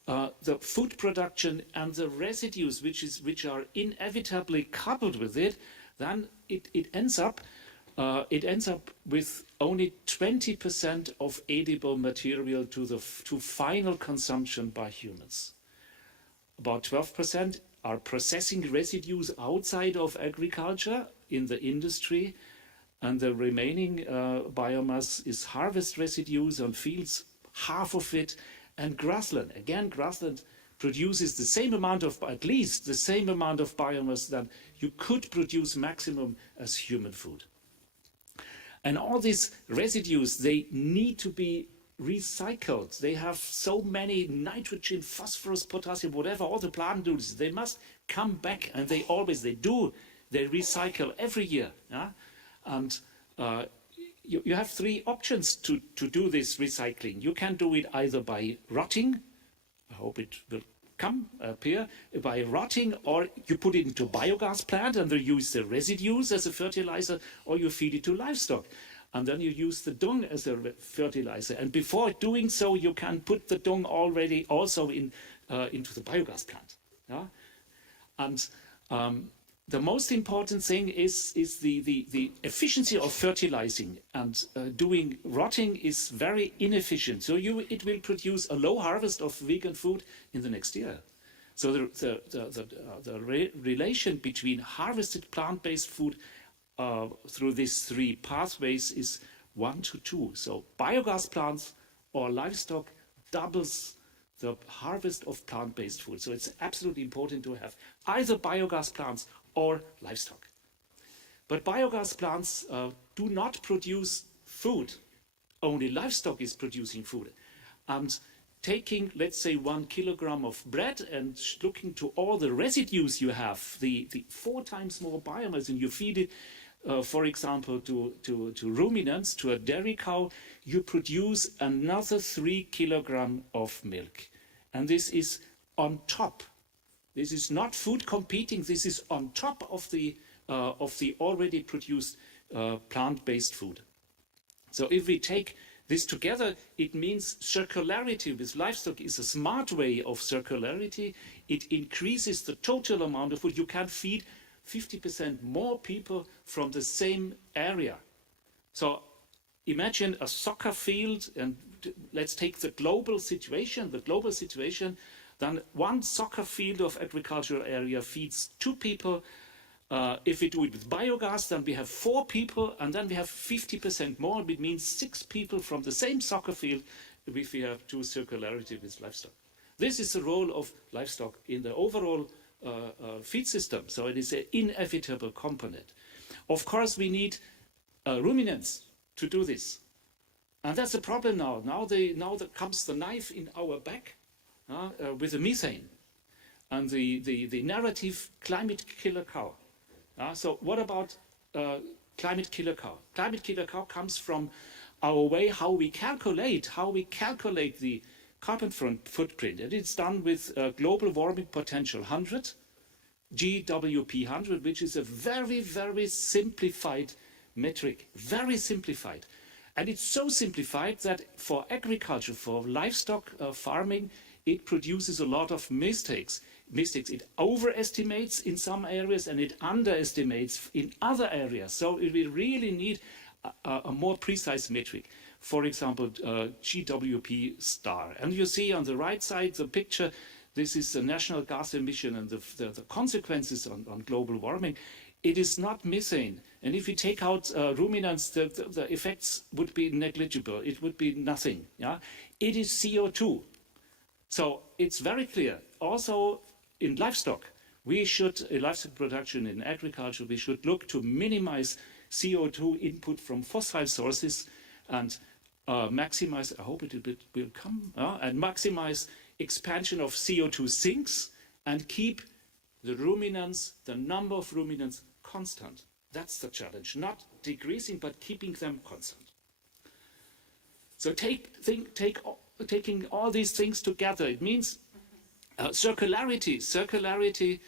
the food production and the residues which are inevitably coupled with it, then it ends up with only 20% of edible material to final consumption by humans. About 12% are processing residues outside of agriculture in the industry, and the remaining biomass is harvest residues on fields, half of it, and grassland. Again, grassland produces the same amount of, at least the same amount of biomass that you could produce maximum as human food. And all these residues, they need to be recycled. They have so many nitrogen, phosphorus, potassium, whatever all the plant do. They must come back, and they do. They recycle every year. Yeah? And you have three options to do this recycling. You can do it either by rotting. I hope it will appear by rotting, or you put it into a biogas plant and they use the residues as a fertilizer, or you feed it to livestock. And then you use the dung as a fertilizer. And before doing so, you can put the dung already also into the biogas plant. Yeah? And the most important thing is the efficiency of fertilizing. And doing rotting is very inefficient. So it will produce a low harvest of vegan food in the next year. So the relation between harvested plant-based food through these three pathways is 1 to 2. So biogas plants or livestock doubles the harvest of plant-based food. So it's absolutely important to have either biogas plants or livestock. But biogas plants do not produce food. Only livestock is producing food. And taking, let's say, 1 kilogram of bread and looking to all the residues you have, the 4 times more biomass, and you feed it, for example, to ruminants, to a dairy cow, you produce another 3 kilogram of milk. And this is on top. This is not food competing. This is on top of the already produced plant-based food. So if we take this together, it means circularity with livestock is a smart way of circularity. It increases the total amount of food. You can feed 50% more people from the same area. So imagine a soccer field, and let's take the global situation. Then 1 soccer field of agricultural area feeds 2 people. If we do it with biogas, then we have 4 people, and then we have 50% more. It means 6 people from the same soccer field if we have 2 circularity with livestock. This is the role of livestock in the overall feed system. So it is an inevitable component. Of course, we need ruminants to do this. And that's the problem now. Now there comes the knife in our back with the methane and the narrative climate killer cow. So what about climate killer cow? Climate killer cow comes from our way how we calculate the carbon footprint. And it's done with global warming potential 100, GWP 100, which is a very, very simplified metric, very simplified. And it's so simplified that for agriculture, for livestock farming, it produces a lot of mistakes. It overestimates in some areas and it underestimates in other areas. So we really need a more precise metric. For example, GWP star. And you see on the right side the picture. This is the national gas emission and the consequences on global warming. It is not methane. And if you take out ruminants, the effects would be negligible. It would be nothing. Yeah? It is CO2. So it's very clear. Also in livestock, in livestock production, in agriculture, we should look to minimize CO2 input from fossil sources and maximize, I hope it will come, and maximize expansion of CO2 sinks and keep the number of ruminants constant. That's the challenge, not decreasing, but keeping them constant. So taking all these things together, it means circularity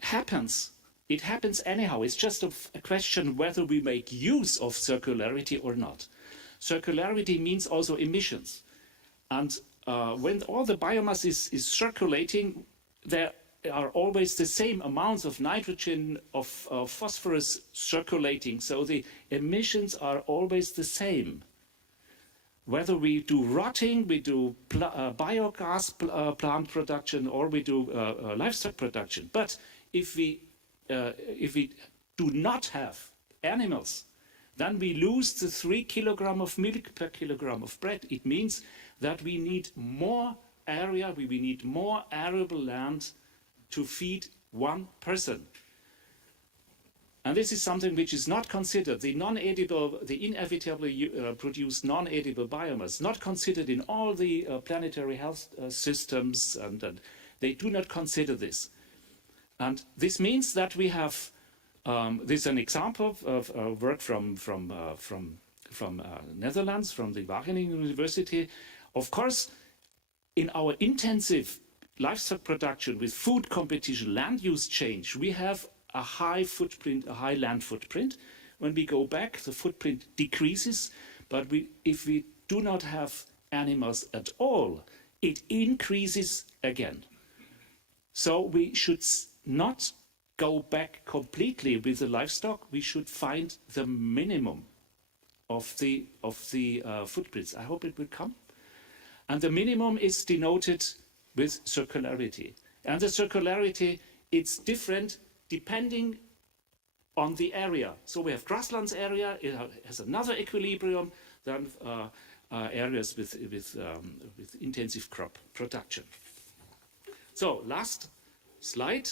happens. It happens anyhow. It's just a question whether we make use of circularity or not. Circularity means also emissions. And when all the biomass is circulating, there are always the same amounts of nitrogen, of phosphorus circulating. So the emissions are always the same. Whether we do rotting, we do biogas plant production, or we do livestock production. But if we do not have animals, then we lose the 3 kilogram of milk per kilogram of bread. It means that we need more area, we need more arable land to feed 1 person. And this is something which is not considered. The inevitably produced non-edible biomass, not considered in all the planetary health systems, and they do not consider this. And this means that we have, this is an example of work from Netherlands, from the Wageningen University. Of course, in our intensive livestock production with food competition, land use change, we have a high footprint, a high land footprint. When we go back, the footprint decreases, but if we do not have animals at all, it increases again. So we should not go back completely with the livestock. We should find the minimum of the footprints. I hope it will come. And the minimum is denoted with circularity. And the circularity, it's different depending on the area. So we have grasslands area, it has another equilibrium than areas with intensive crop production. So last slide.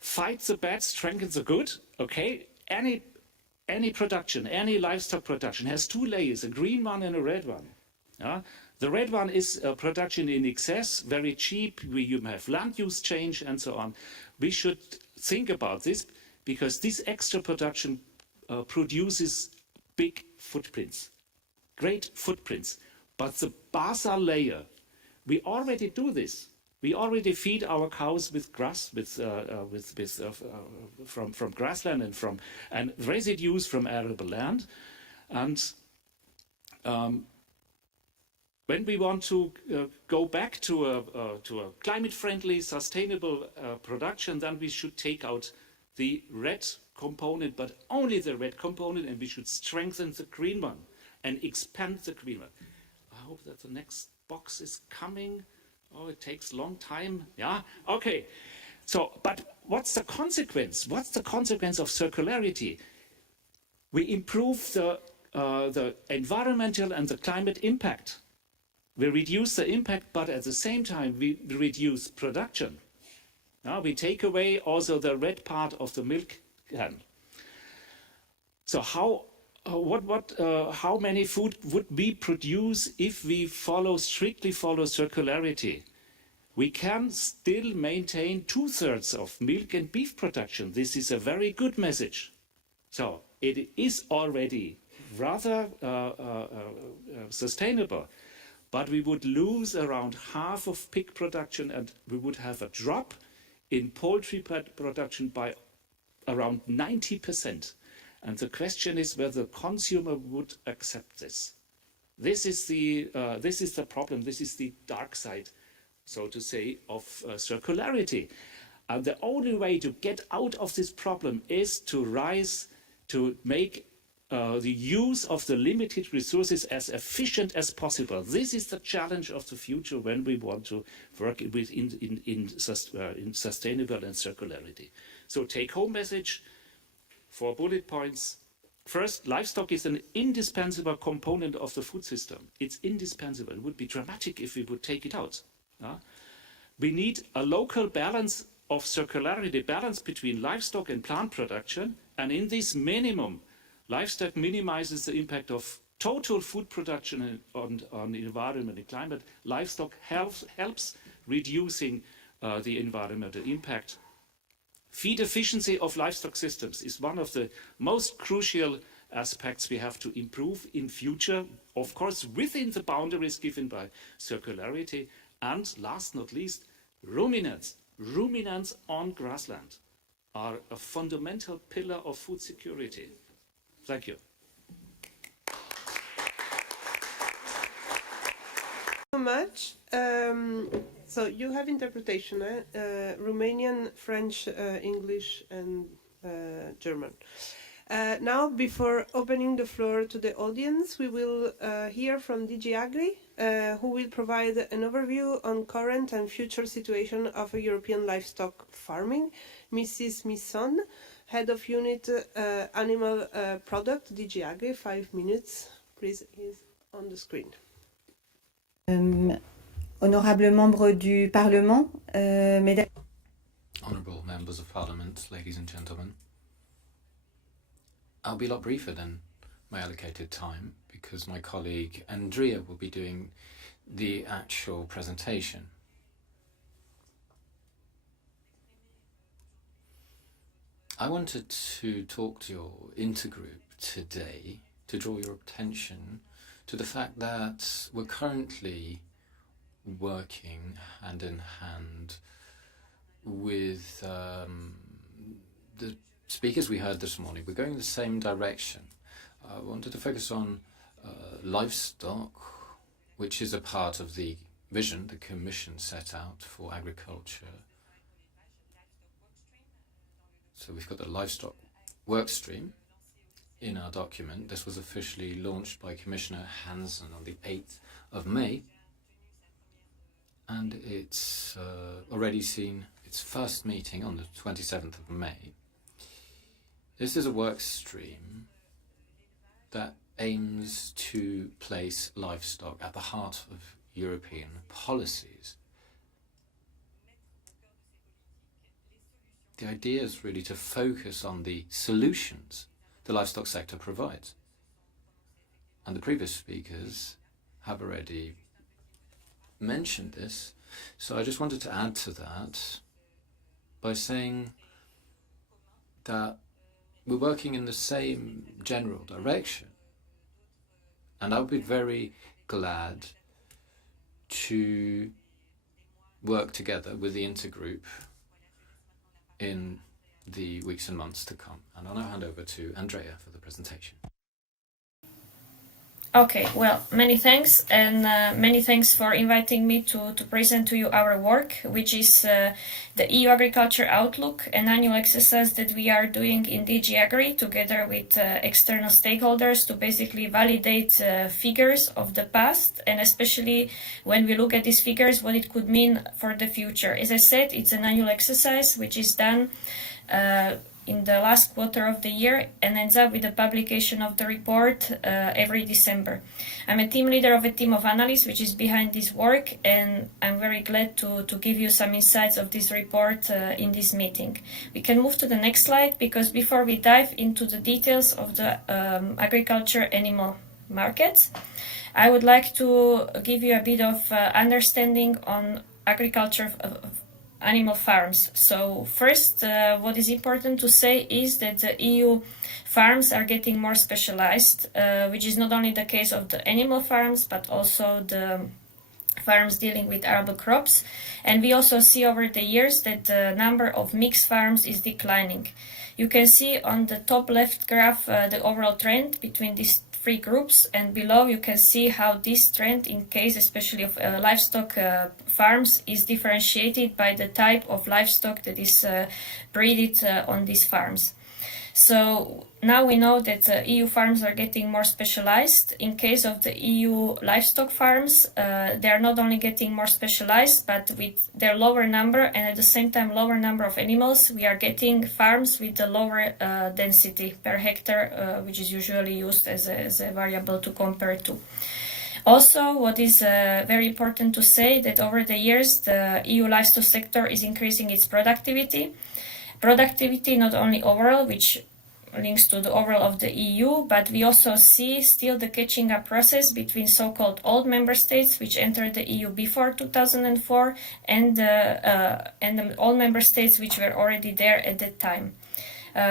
Fight the bad, strengthen the good. Okay, any production, any livestock production has 2 layers, a green one and a red one. The red one is production in excess, very cheap. You have land use change and so on. We should think about this because this extra production produces big footprints, great footprints. But the basal layer, we already do this. We already feed our cows with grass, from grassland and residues from arable land, and when we want to go back to a climate-friendly, sustainable production, then we should take out the red component, but only the red component, and we should strengthen the green one and expand the green one. I hope that the next box is coming. Oh, it takes a long time. Yeah, okay. So, but what's the consequence? What's the consequence of circularity? We improve the environmental and the climate impact. We reduce the impact, but at the same time, we reduce production. We take away also the red part of the milk can. So how many food would we produce if we strictly follow circularity? We can still maintain 2/3 of milk and beef production. This is a very good message. So it is already rather sustainable, but we would lose around half of pig production, and we would have a drop in poultry production by around 90%. And the question is whether the consumer would accept this. This is the problem. This is the dark side, so to say, of circularity. And the only way to get out of this problem is to make the use of the limited resources as efficient as possible. This is the challenge of the future when we want to work in sustainable and circularity. So take-home message, 4 bullet points. First, livestock is an indispensable component of the food system. It's indispensable. It would be dramatic if we would take it out. We need a local balance of circularity, balance between livestock and plant production. And in this minimum, livestock minimizes the impact of total food production on the environment and climate. Livestock helps reducing the environmental impact. Feed efficiency of livestock systems is one of the most crucial aspects we have to improve in future, of course, within the boundaries given by circularity. And last not least, ruminants. Ruminants on grassland are a fundamental pillar of food security. Thank you. So much. So you have interpretation, Romanian, French, English, and German. Now, before opening the floor to the audience, we will hear from DG Agri, who will provide an overview on current and future situation of European livestock farming. Mrs. Misson, Head of Unit Animal Product, DG Agri, 5 minutes. Please, is on the screen. Honorables membres du Parlement, mesdames. Honourable members of Parliament, ladies and gentlemen, I'll be a lot briefer than my allocated time because my colleague Andrea will be doing the actual presentation. I wanted to talk to your intergroup today to draw your attention to the fact that we're currently working hand in hand with the speakers we heard this morning. We're going in the same direction. I wanted to focus on livestock, which is a part of the vision the Commission set out for agriculture. So we've got the livestock work stream in our document. This was officially launched by Commissioner Hansen on the 8th of May. And it's already seen its first meeting on the 27th of May. This is a work stream that aims to place livestock at the heart of European policies. The idea is really to focus on the solutions the livestock sector provides. And the previous speakers have already mentioned this, so I just wanted to add to that by saying that we're working in the same general direction, and I would be very glad to work together with the intergroup in the weeks and months to come. And I'll now hand over to Andrea for the presentation. Okay, well, many thanks, and many thanks for inviting me to present to you our work, which is the EU Agriculture Outlook, an annual exercise that we are doing in DG Agri together with external stakeholders to basically validate figures of the past, and especially when we look at these figures, what it could mean for the future. As I said, it's an annual exercise which is done in the last quarter of the year and ends up with the publication of the report every December. I'm a team leader of a team of analysts which is behind this work, and I'm very glad to give you some insights of this report in this meeting. We can move to the next slide, because before we dive into the details of the agriculture animal markets, I would like to give you a bit of understanding on agriculture animal farms. So first, what is important to say is that the EU farms are getting more specialized, which is not only the case of the animal farms, but also the farms dealing with arable crops. And we also see over the years that the number of mixed farms is declining. You can see on the top left graph the overall trend between these three groups, and below you can see how this trend, in case especially of livestock farms, is differentiated by the type of livestock that is breeded on these farms. So now we know that EU farms are getting more specialized. In case of the EU livestock farms, they are not only getting more specialized, but with their lower number and at the same time lower number of animals, we are getting farms with the lower density per hectare, which is usually used as a variable to compare to. Also, what is very important to say that over the years, the EU livestock sector is increasing its productivity. Productivity not only overall, which links to the overall of the EU, but we also see still the catching up process between so-called old member states which entered the EU before 2004 and the old member states which were already there at that time.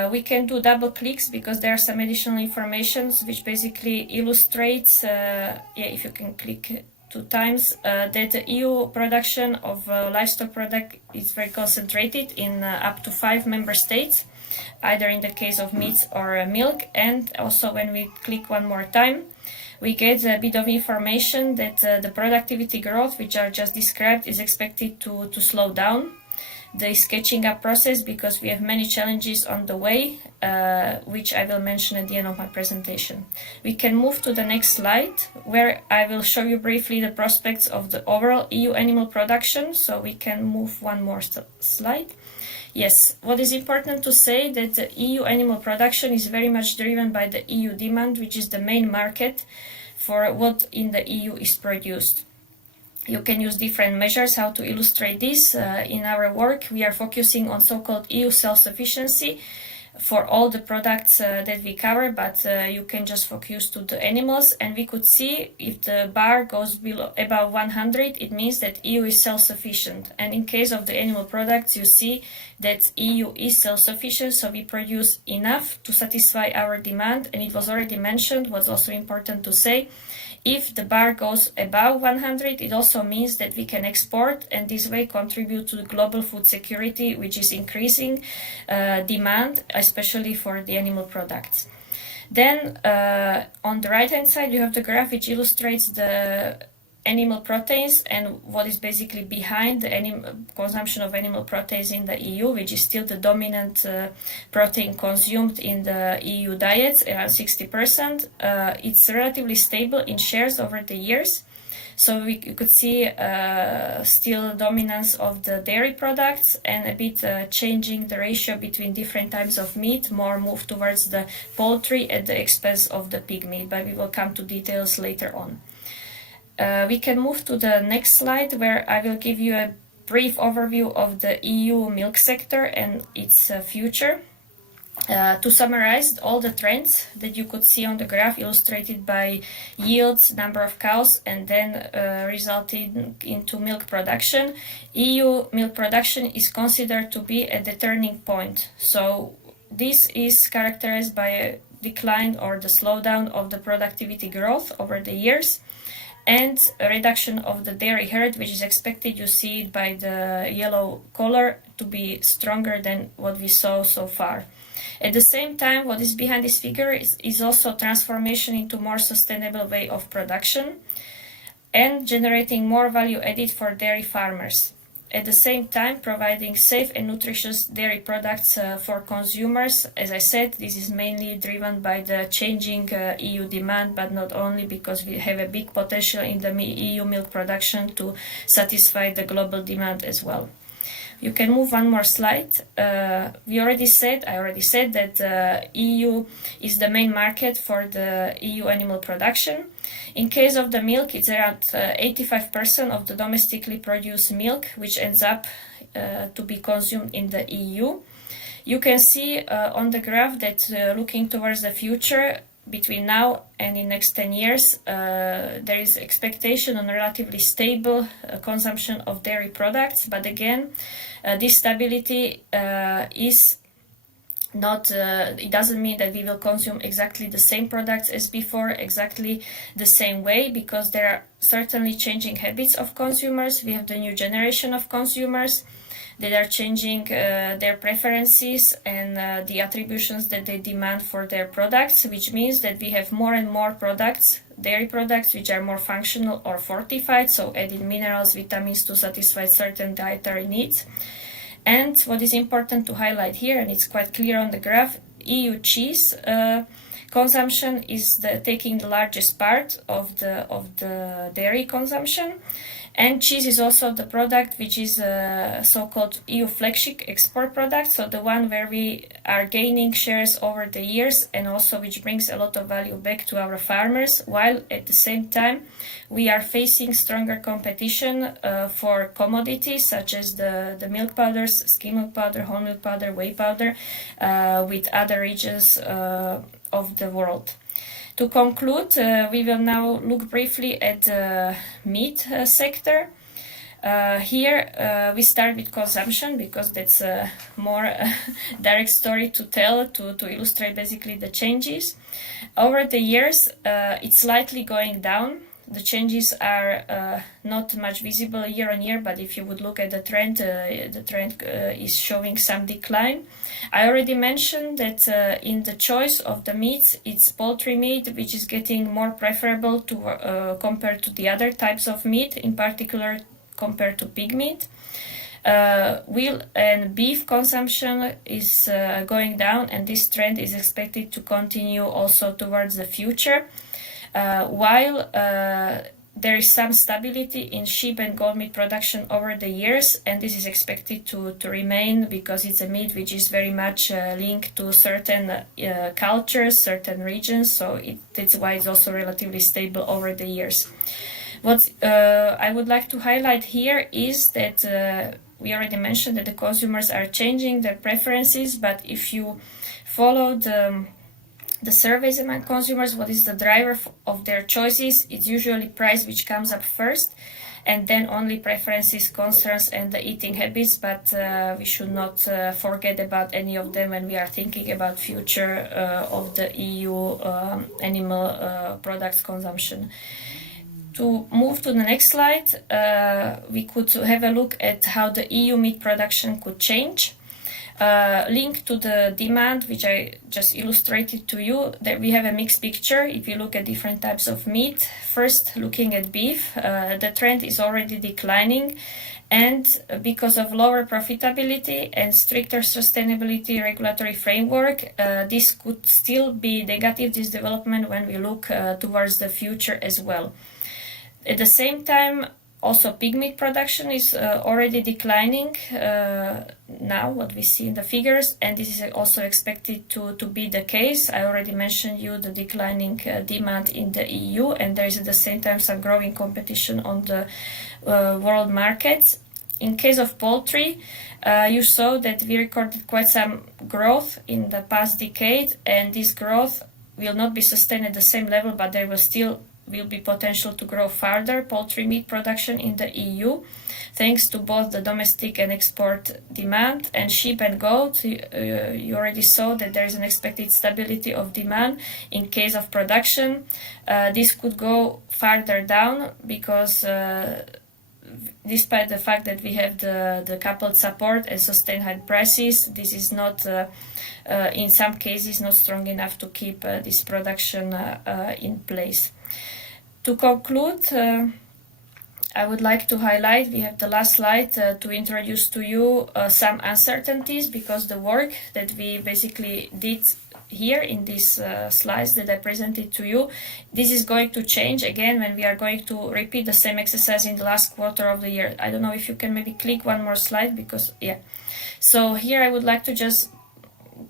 We can do double clicks because there are some additional information which basically illustrates, if you can click 2 times, that the EU production of livestock product is very concentrated in up to 5 member states, either in the case of meats or milk. And also when we click one more time, we get a bit of information that the productivity growth, which are just described, is expected to slow down this catching up process because we have many challenges on the way, which I will mention at the end of my presentation. We can move to the next slide, where I will show you briefly the prospects of the overall EU animal production. So we can move one more slide. Yes, what is important to say that the EU animal production is very much driven by the EU demand, which is the main market for what in the EU is produced. You can use different measures how to illustrate this. In our work, we are focusing on so-called EU self-sufficiency for all the products that we cover, but you can just focus to the animals, and we could see if the bar goes above 100, it means that EU is self-sufficient. And in case of the animal products, you see that EU is self-sufficient, so we produce enough to satisfy our demand. And it was already mentioned, what's also important to say, if the bar goes above 100, it also means that we can export and this way contribute to the global food security, which is increasing demand, especially for the animal products. Then on the right-hand side, you have the graph which illustrates the animal proteins and what is basically behind the consumption of animal proteins in the EU, which is still the dominant protein consumed in the EU diets, around 60%. It's relatively stable in shares over the years. So you could see still dominance of the dairy products and a bit changing the ratio between different types of meat, more move towards the poultry at the expense of the pig meat, but we will come to details later on. We can move to the next slide, where I will give you a brief overview of the EU milk sector and its future. To summarize all the trends that you could see on the graph illustrated by yields, number of cows, and then resulting into milk production, EU milk production is considered to be at the turning point. So this is characterized by a decline or the slowdown of the productivity growth over the years, and a reduction of the dairy herd, which is expected, you see it by the yellow color, to be stronger than what we saw so far. At the same time, what is behind this figure is also transformation into more sustainable way of production and generating more value added for dairy farmers. At the same time, providing safe and nutritious dairy products for consumers. As I said, this is mainly driven by the changing EU demand, but not only, because we have a big potential in the EU milk production to satisfy the global demand as well. You can move one more slide. I already said that EU is the main market for the EU animal production. In case of the milk, it's around 85% of the domestically produced milk, which ends up to be consumed in the EU. You can see on the graph that looking towards the future, between now and in next 10 years, there is expectation on a relatively stable consumption of dairy products. But again, this stability is not, it doesn't mean that we will consume exactly the same products as before, exactly the same way, because there are certainly changing habits of consumers. We have the new generation of consumers that are changing their preferences and the attributions that they demand for their products, which means that we have more and more products, dairy products, which are more functional or fortified, so adding minerals, vitamins to satisfy certain dietary needs. And what is important to highlight here, and it's quite clear on the graph, EU cheese consumption is taking the largest part of the dairy consumption. And cheese is also the product which is so-called EU flagship export product, so the one where we are gaining shares over the years and also which brings a lot of value back to our farmers, while at the same time we are facing stronger competition for commodities such as the milk powders, skim milk powder, whole milk powder, whey powder with other regions of the world. To conclude, we will now look briefly at the meat sector. Here we start with consumption because that's a more direct story to tell, to illustrate basically the changes. Over the years, it's slightly going down. The changes are not much visible year on year, but if you would look at the trend is showing some decline. I already mentioned that in the choice of the meats, it's poultry meat, which is getting more preferable to compared to the other types of meat, in particular compared to pig meat. Veal and beef consumption is going down, and this trend is expected to continue also towards the future. While there is some stability in sheep and goat meat production over the years, and this is expected to remain because it's a meat which is very much linked to certain cultures, certain regions, so that's why it's also relatively stable over the years. What I would like to highlight here is that we already mentioned that the consumers are changing their preferences, but if you follow the surveys among consumers, what is the driver of their choices? It's usually price which comes up first, and then only preferences, concerns, and the eating habits, but we should not forget about any of them when we are thinking about future of the EU animal products consumption. To move to the next slide, we could have a look at how the EU meat production could change. Linked to the demand, which I just illustrated to you, that we have a mixed picture if you look at different types of meat. First, looking at beef, the trend is already declining, and because of lower profitability and stricter sustainability regulatory framework, this could still be negative, this development, when we look towards the future as well. At the same time, also, pig meat production is already declining now, what we see in the figures, and this is also expected to be the case. I already mentioned you the declining demand in the EU, and there is at the same time some growing competition on the world markets. In case of poultry, you saw that we recorded quite some growth in the past decade, and this growth will not be sustained at the same level, but there will be potential to grow further poultry meat production in the EU, thanks to both the domestic and export demand. And sheep and goat, you already saw that there is an expected stability of demand in case of production. This could go further down because despite the fact that we have the coupled support and sustained high prices, this is not, in some cases, not strong enough to keep this production in place. To conclude, I would like to highlight, we have the last slide to introduce to you some uncertainties, because the work that we basically did here in these slides that I presented to you, this is going to change again when we are going to repeat the same exercise in the last quarter of the year. I don't know if you can maybe click one more slide, because yeah. So here I would like to just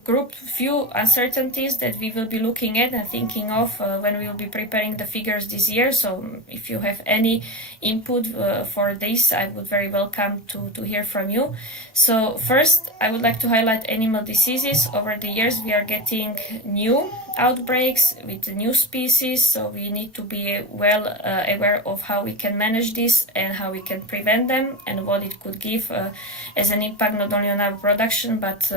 group few uncertainties that we will be looking at and thinking of when we will be preparing the figures this year. So if you have any input for this, I would very welcome to hear from you. So first, I would like to highlight animal diseases. Over the years, we are getting new outbreaks with new species, so we need to be well aware of how we can manage this and how we can prevent them and what it could give as an impact not only on our production but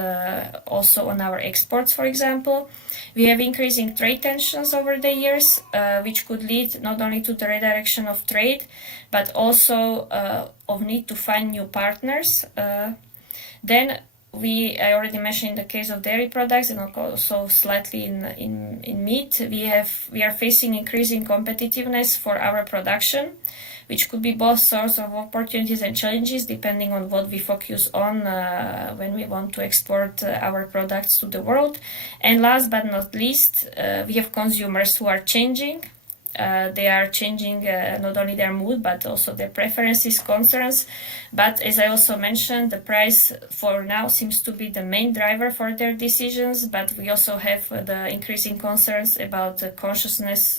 also on our exports, for example. We have increasing trade tensions over the years, which could lead not only to the redirection of trade but also of need to find new partners. Then I already mentioned in the case of dairy products and also slightly in meat, we are facing increasing competitiveness for our production, which could be both source of opportunities and challenges depending on what we focus on when we want to export our products to the world. And last but not least, we have consumers who are changing. They are changing not only their mood but also their preferences, concerns. But as I also mentioned, the price for now seems to be the main driver for their decisions, but we also have the increasing concerns about the consciousness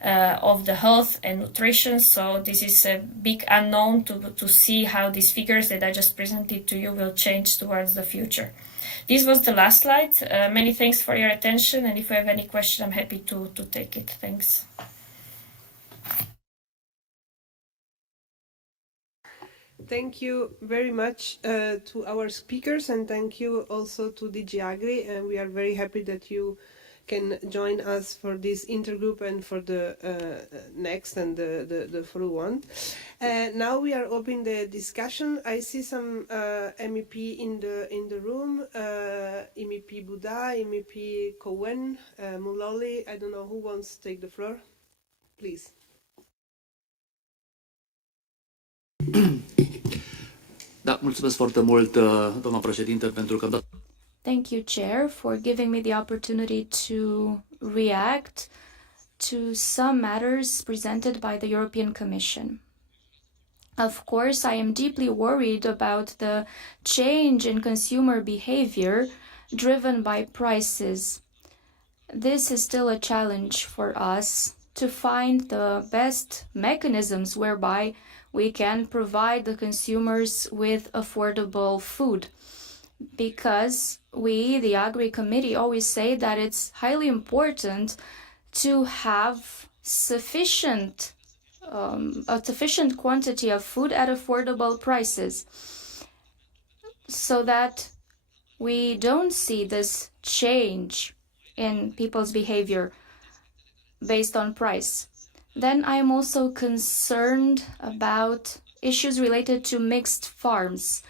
of the health and nutrition. So this is a big unknown to see how these figures that I just presented to you will change towards the future. This was the last slide. Many thanks for your attention, and if you have any question, I'm happy to take it. Thanks. Thank you very much to our speakers, and thank you also to DG Agri. And we are very happy that you can join us for this intergroup and for the next and the full one. Now we are opening the discussion. I see some MEP in the room. MEP Buda, MEP Cohen, Muloli. I don't know who wants to take the floor. Please. Da, mulțumesc foarte mult, doamna președinte, pentru că am dat. Thank you, Chair, for giving me the opportunity to react to some matters presented by the European Commission. Of course, I am deeply worried about the change in consumer behavior driven by prices. This is still a challenge for us to find the best mechanisms whereby we can provide the consumers with affordable food. Because we, the Agri Committee, always say that it's highly important to have a sufficient quantity of food at affordable prices, so that we don't see this change in people's behavior based on price. Then I am also concerned about issues related to mixed farms.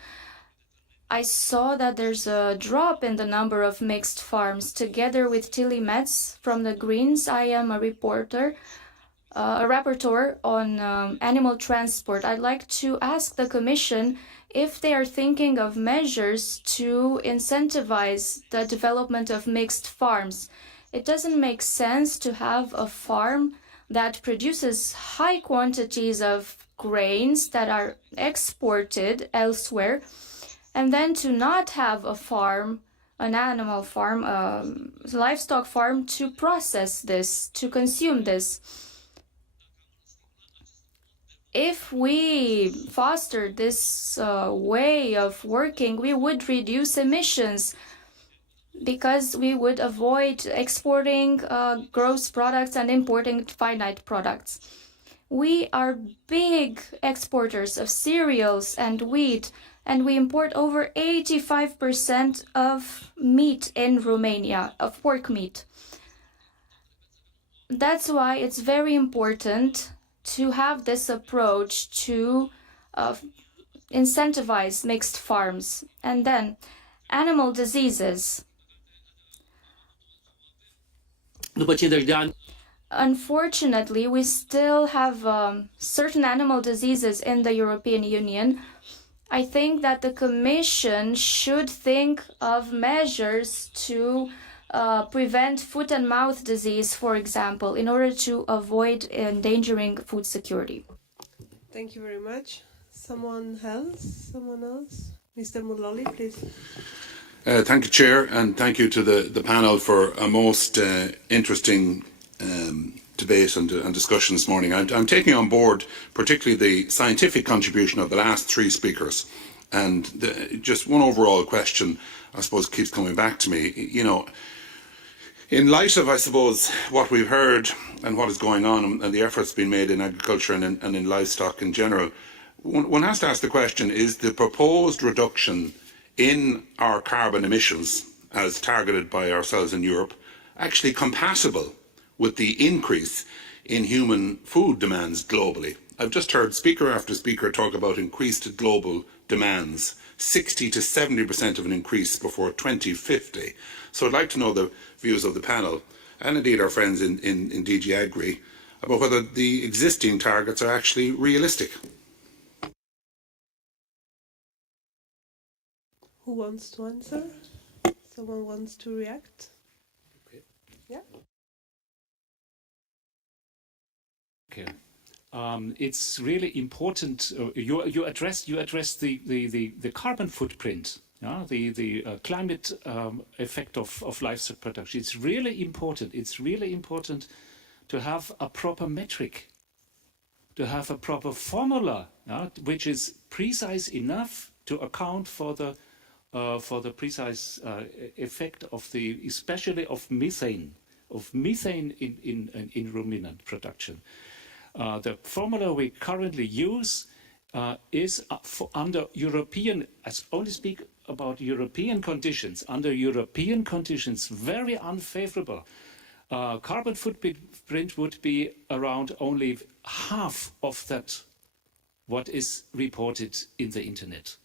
I saw that there's a drop in the number of mixed farms. Together with Tilly Metz from the Greens, I am a rapporteur on animal transport. I'd like to ask the Commission if they are thinking of measures to incentivize the development of mixed farms. It doesn't make sense to have a farm that produces high quantities of grains that are exported elsewhere, and then to not have a farm, an animal farm, a livestock farm to process this, to consume this. if we foster this way of working, we would reduce emissions because we would avoid exporting gross products and importing finite products. We are big exporters of cereals and wheat, and we import over 85% of meat in Romania, of pork meat. That's why it's very important to have this approach to incentivize mixed farms. And then animal diseases. După 50 de ani, Unfortunately, we still have certain animal diseases in the European Union. I think that the Commission should think of measures to prevent foot and mouth disease, for example, in order to avoid endangering food security. Thank you very much. Someone else? Mr. Muloli, please. Thank you, Chair, and thank you to the panel for a most interesting debate and discussion this morning. I'm taking on board particularly the scientific contribution of the last three speakers, and just one overall question, I suppose, keeps coming back to me. You know, in light of, I suppose, what we've heard and what is going on and the efforts being made in agriculture and in livestock in general, one has to ask the question, is the proposed reduction in our carbon emissions as targeted by ourselves in Europe actually compatible with the increase in human food demands globally? I've just heard speaker after speaker talk about increased global demands, 60 to 70% of an increase before 2050. So I'd like to know the views of the panel and indeed our friends in DG Agri about whether the existing targets are actually realistic. Who wants to answer? Someone wants to react? Okay. Yeah. Okay. It's really important. You addressed the carbon footprint, the climate effect of livestock production. It's really important. It's really important to have a proper metric, to have a proper formula, which is precise enough to account for the precise effect of especially of methane in ruminant production. The formula we currently use is under European. I only speak about European conditions. Under European conditions, very unfavorable. Carbon footprint would be around only half of that what is reported in the internet.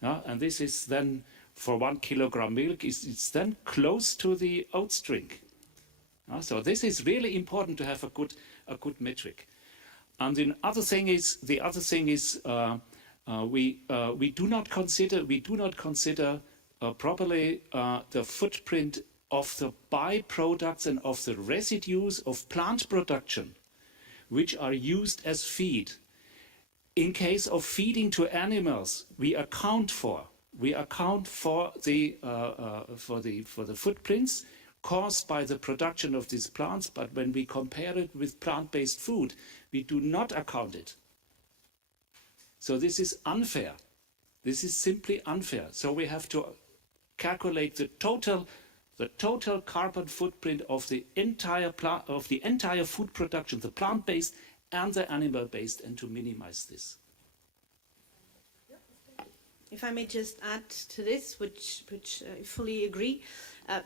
And this is then, for 1 kilogram milk, it's then close to the oats drink. So this is really important to have a good metric. And the other thing is we do not consider properly the footprint of the byproducts and of the residues of plant production, which are used as feed. In case of feeding to animals, we account for the footprints caused by the production of these plants, but when we compare it with plant-based food, we do not account it. So this is unfair. This is simply unfair. So we have to calculate the total carbon footprint of the entire food production, the plant-based and the animal-based, and to minimize this. If I may just add to this, which I fully agree,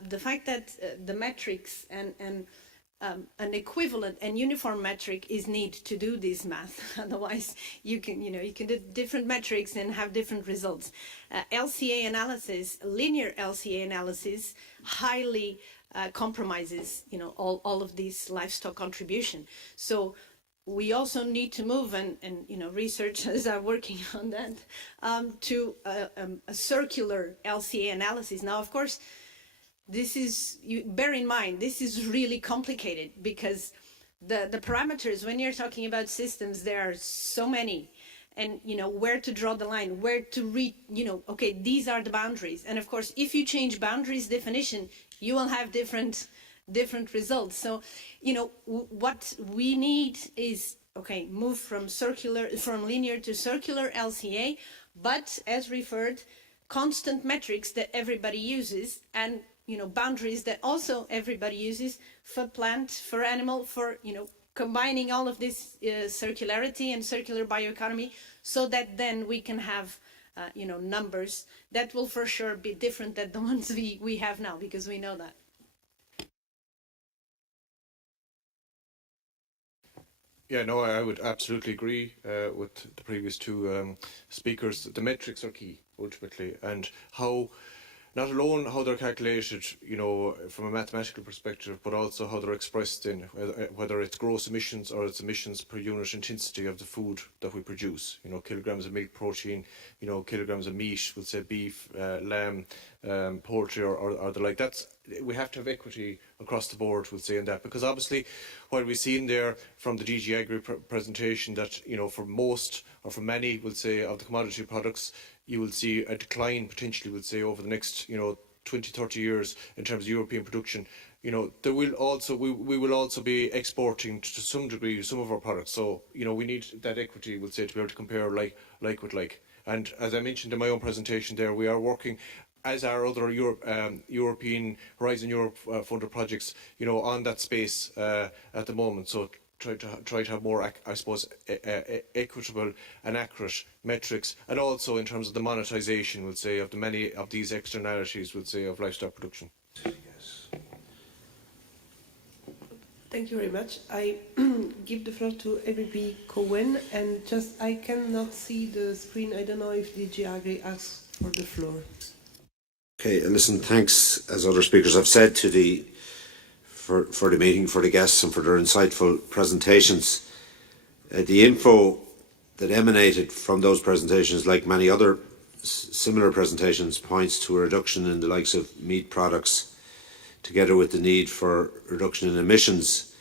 the fact that the metrics and an equivalent and uniform metric is need to do this math. Otherwise, you can do different metrics and have different results. LCA analysis, linear LCA analysis, highly compromises all of these livestock contribution. So we also need to move, and researchers are working on that, to a circular LCA analysis. Now, of course, bear in mind, this is really complicated because the parameters, when you're talking about systems, there are so many, and where to draw the line, where to read, okay, these are the boundaries. And of course, if you change boundaries definition, you will have different results. So, what we need is, okay, move from linear to circular LCA, but as referred, constant metrics that everybody uses, and boundaries that also everybody uses for plant, for animal, for combining all of this circularity and circular bioeconomy, so that then we can have numbers that will for sure be different than the ones we have now, because we know that. Yeah, no, I would absolutely agree with the previous two speakers. The metrics are key, ultimately, and how, not alone how they're calculated, from a mathematical perspective, but also how they're expressed in, whether it's gross emissions or it's emissions per unit intensity of the food that we produce. Kilograms of milk protein, kilograms of meat, we'll say beef, lamb, poultry, or the like. We have to have equity across the board, we'll say, in that, because obviously what we've seen there from the DG Agri presentation, that for most, or for many, we'll say, of the commodity products, you will see a decline potentially, we'll say, over the next 20-30 years in terms of European production. There will also we will also be exporting to some degree some of our products, so we need that equity, we'll say, to be able to compare like with like. And as I mentioned in my own presentation there, we are working, as are other European Horizon Europe funded projects, on that space at the moment. So try to have more, I suppose, equitable and accurate metrics, and also in terms of the monetisation, we'll say, of the many of these externalities, we'll say, of livestock production. Yes. Thank you very much. I give the floor to MEP Cohen, and I cannot see the screen. I don't know if DG Agri asked for the floor. Okay, listen, thanks, as other speakers have said, for the meeting, for the guests, and for their insightful presentations. The info that emanated from those presentations, like many other similar presentations, points to a reduction in the likes of meat products, together with the need for reduction in emissions,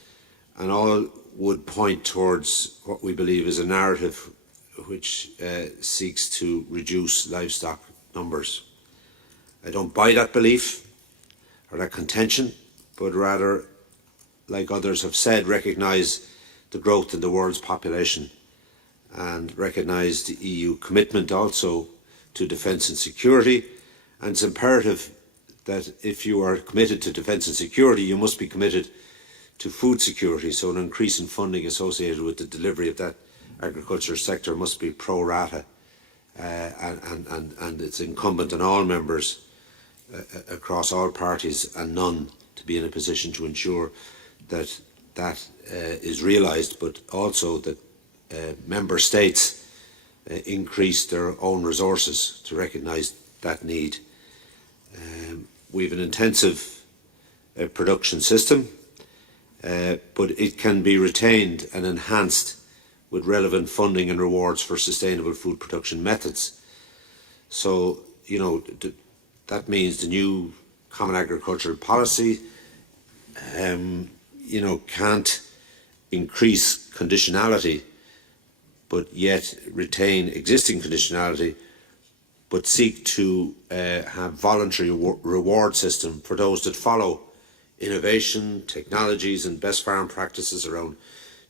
and all would point towards what we believe is a narrative which seeks to reduce livestock numbers. I don't buy that belief or that contention, but rather, like others have said, recognise the growth in the world's population and recognise the EU commitment also to defence and security. And it's imperative that if you are committed to defence and security, you must be committed to food security. So an increase in funding associated with the delivery of that agriculture sector must be pro rata, and it's incumbent on all members across all parties and none to be in a position to ensure that that is realised, but also that member states increase their own resources to recognise that need. We have an intensive production system, but it can be retained and enhanced with relevant funding and rewards for sustainable food production methods. So, that means the new Common Agricultural Policy, can't increase conditionality, but yet retain existing conditionality, but seek to have voluntary reward system for those that follow innovation, technologies and best farm practices around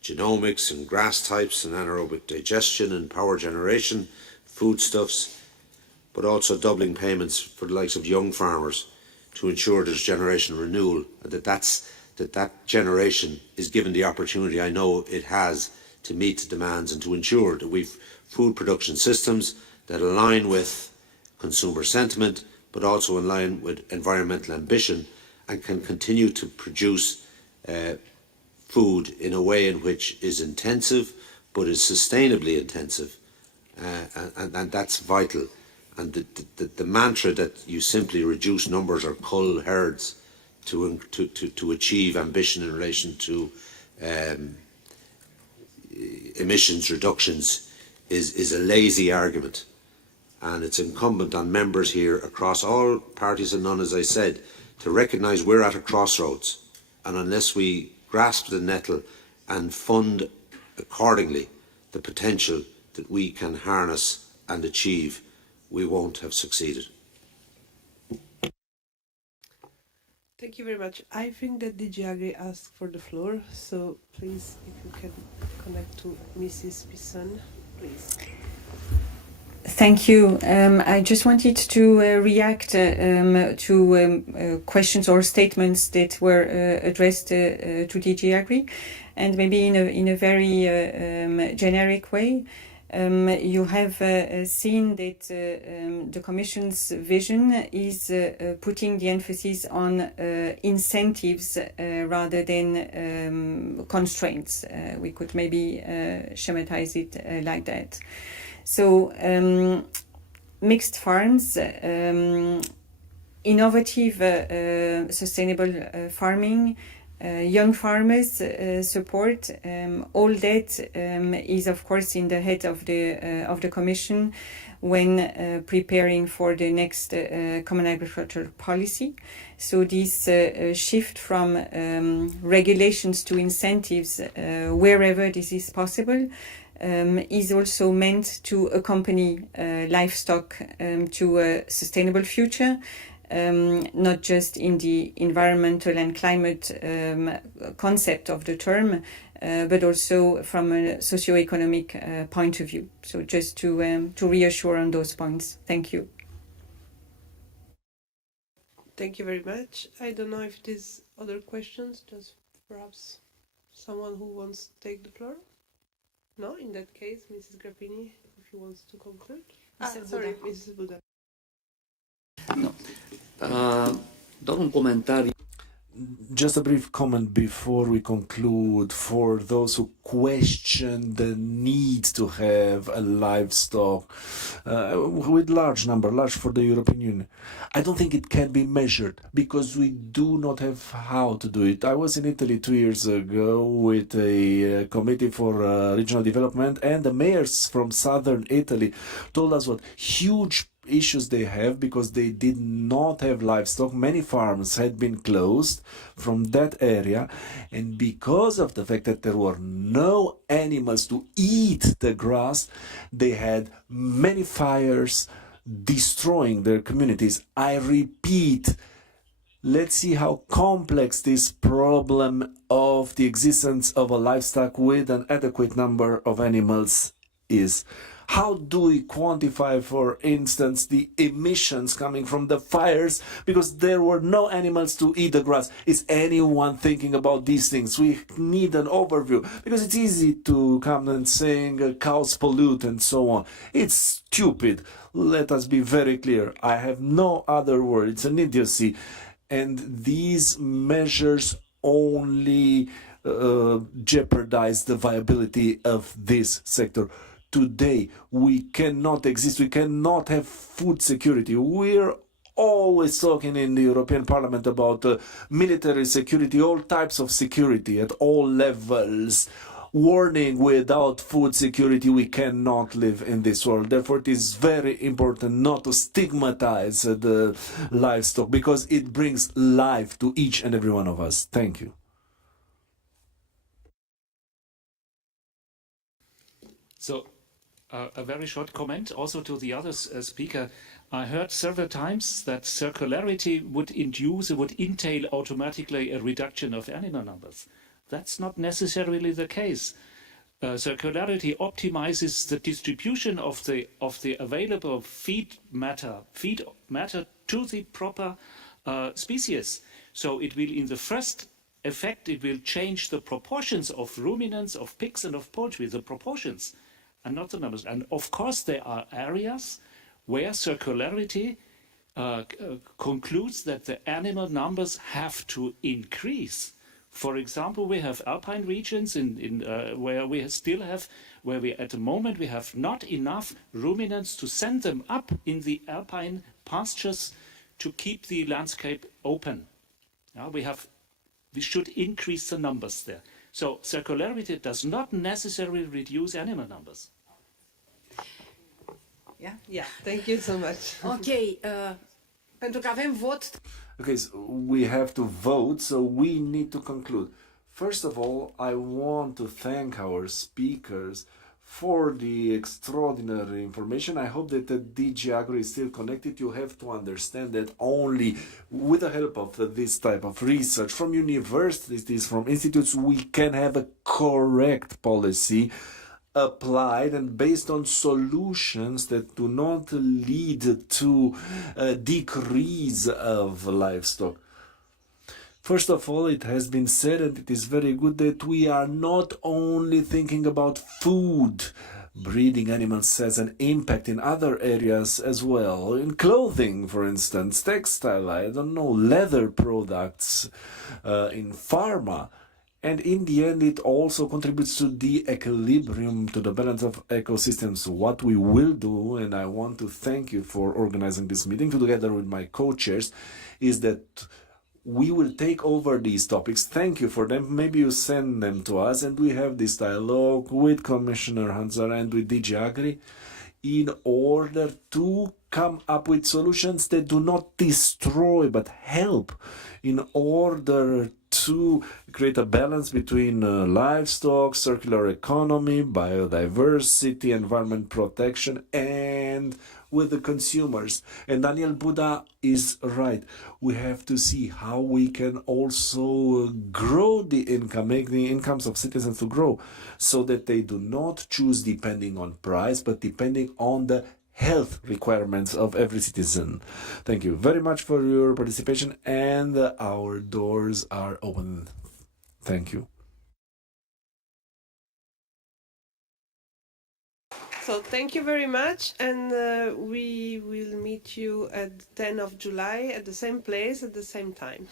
genomics and grass types and anaerobic digestion and power generation, foodstuffs, but also doubling payments for the likes of young farmers to ensure there's generation renewal, and that generation is given the opportunity, I know it has, to meet the demands and to ensure that we've food production systems that align with consumer sentiment, but also in line with environmental ambition, and can continue to produce food in a way in which is intensive, but is sustainably intensive, and that's vital. And the mantra that you simply reduce numbers or cull herds to achieve ambition in relation to emissions reductions is a lazy argument, and it's incumbent on members here across all parties and none, as I said, to recognise we're at a crossroads, and unless we grasp the nettle and fund accordingly the potential that we can harness and achieve, we won't have succeeded. Thank you very much. I think that DG Agri asked for the floor, so please, if you can connect to Mrs. Bisson, please. Thank you. I just wanted to react to questions or statements that were addressed to DG Agri, and maybe in a very generic way. You have seen that the Commission's vision is putting the emphasis on incentives rather than constraints. We could maybe schematize it like that. So, mixed farms, innovative sustainable farming, young farmers support, all that is of course in the head of the Commission when preparing for the next Common Agricultural Policy. So this shift from regulations to incentives wherever this is possible is also meant to accompany livestock to a sustainable future, not just in the environmental and climate concept of the term, but also from a socio-economic point of view. So just to reassure on those points. Thank you. Thank you very much. I don't know if there's other questions, just perhaps someone who wants to take the floor? No, in that case, Mrs. Grappini, if you want to conclude. Sorry, Mrs. Buda. Doar un comentariu. Just a brief comment before we conclude for those who question the need to have a livestock with large for the European Union. I don't think it can be measured because we do not have how to do it. I was in Italy 2 years ago with a committee for regional development, and the mayors from southern Italy told us what huge issues they have because they did not have livestock. Many farms had been closed from that area, and because of the fact that there were no animals to eat the grass, they had many fires destroying their communities. I repeat, let's see how complex this problem of the existence of a livestock with an adequate number of animals is. How do we quantify, for instance, the emissions coming from the fires because there were no animals to eat the grass? Is anyone thinking about these things? We need an overview because it's easy to come and saying cows pollute and so on. It's stupid. Let us be very clear. I have no other word. It's an idiocy. And these measures only jeopardize the viability of this sector. Today, we cannot exist. We cannot have food security. We're always talking in the European Parliament about military security, all types of security at all levels. Warning, without food security, we cannot live in this world. Therefore, it is very important not to stigmatize the livestock because it brings life to each and every one of us. Thank you. So, a very short comment also to the other speaker. I heard several times that circularity would entail automatically a reduction of animal numbers. That's not necessarily the case. Circularity optimizes the distribution of the available feed matter to the proper species. So it will, in the first effect, it will change the proportions of ruminants, of pigs, and of poultry, the proportions, and not the numbers. And of course, there are areas where circularity concludes that the animal numbers have to increase. For example, we have alpine regions where we at the moment we have not enough ruminants to send them up in the alpine pastures to keep the landscape open. We should increase the numbers there. So circularity does not necessarily reduce animal numbers. Yeah, thank you so much. Ok, pentru că avem vot. Okay, so we have to vote, so we need to conclude. First of all, I want to thank our speakers for the extraordinary information. I hope that the DG Agri is still connected. You have to understand that only with the help of this type of research from universities, from institutes, we can have a correct policy applied and based on solutions that do not lead to a decrease of livestock. First of all, it has been said, and it is very good, that we are not only thinking about food. Breeding animals has an impact in other areas as well. In clothing, for instance, textile, I don't know, leather products, in pharma. And in the end, it also contributes to the equilibrium, to the balance of ecosystems. What we will do, and I want to thank you for organizing this meeting together with my co-chairs, is that we will take over these topics. Thank you for them. Maybe you send them to us, and we have this dialogue with Commissioner Hanzar and with DG Agri in order to come up with solutions that do not destroy but help, in order to create a balance between livestock, circular economy, biodiversity, environment protection, and with the consumers. And Daniel Buddha is right. We have to see how we can also grow the income, make the incomes of citizens to grow, so that they do not choose depending on price, but depending on the health requirements of every citizen. Thank you very much for your participation, and our doors are open. Thank you. So thank you very much, and we will meet you at 10th of July at the same place at the same time.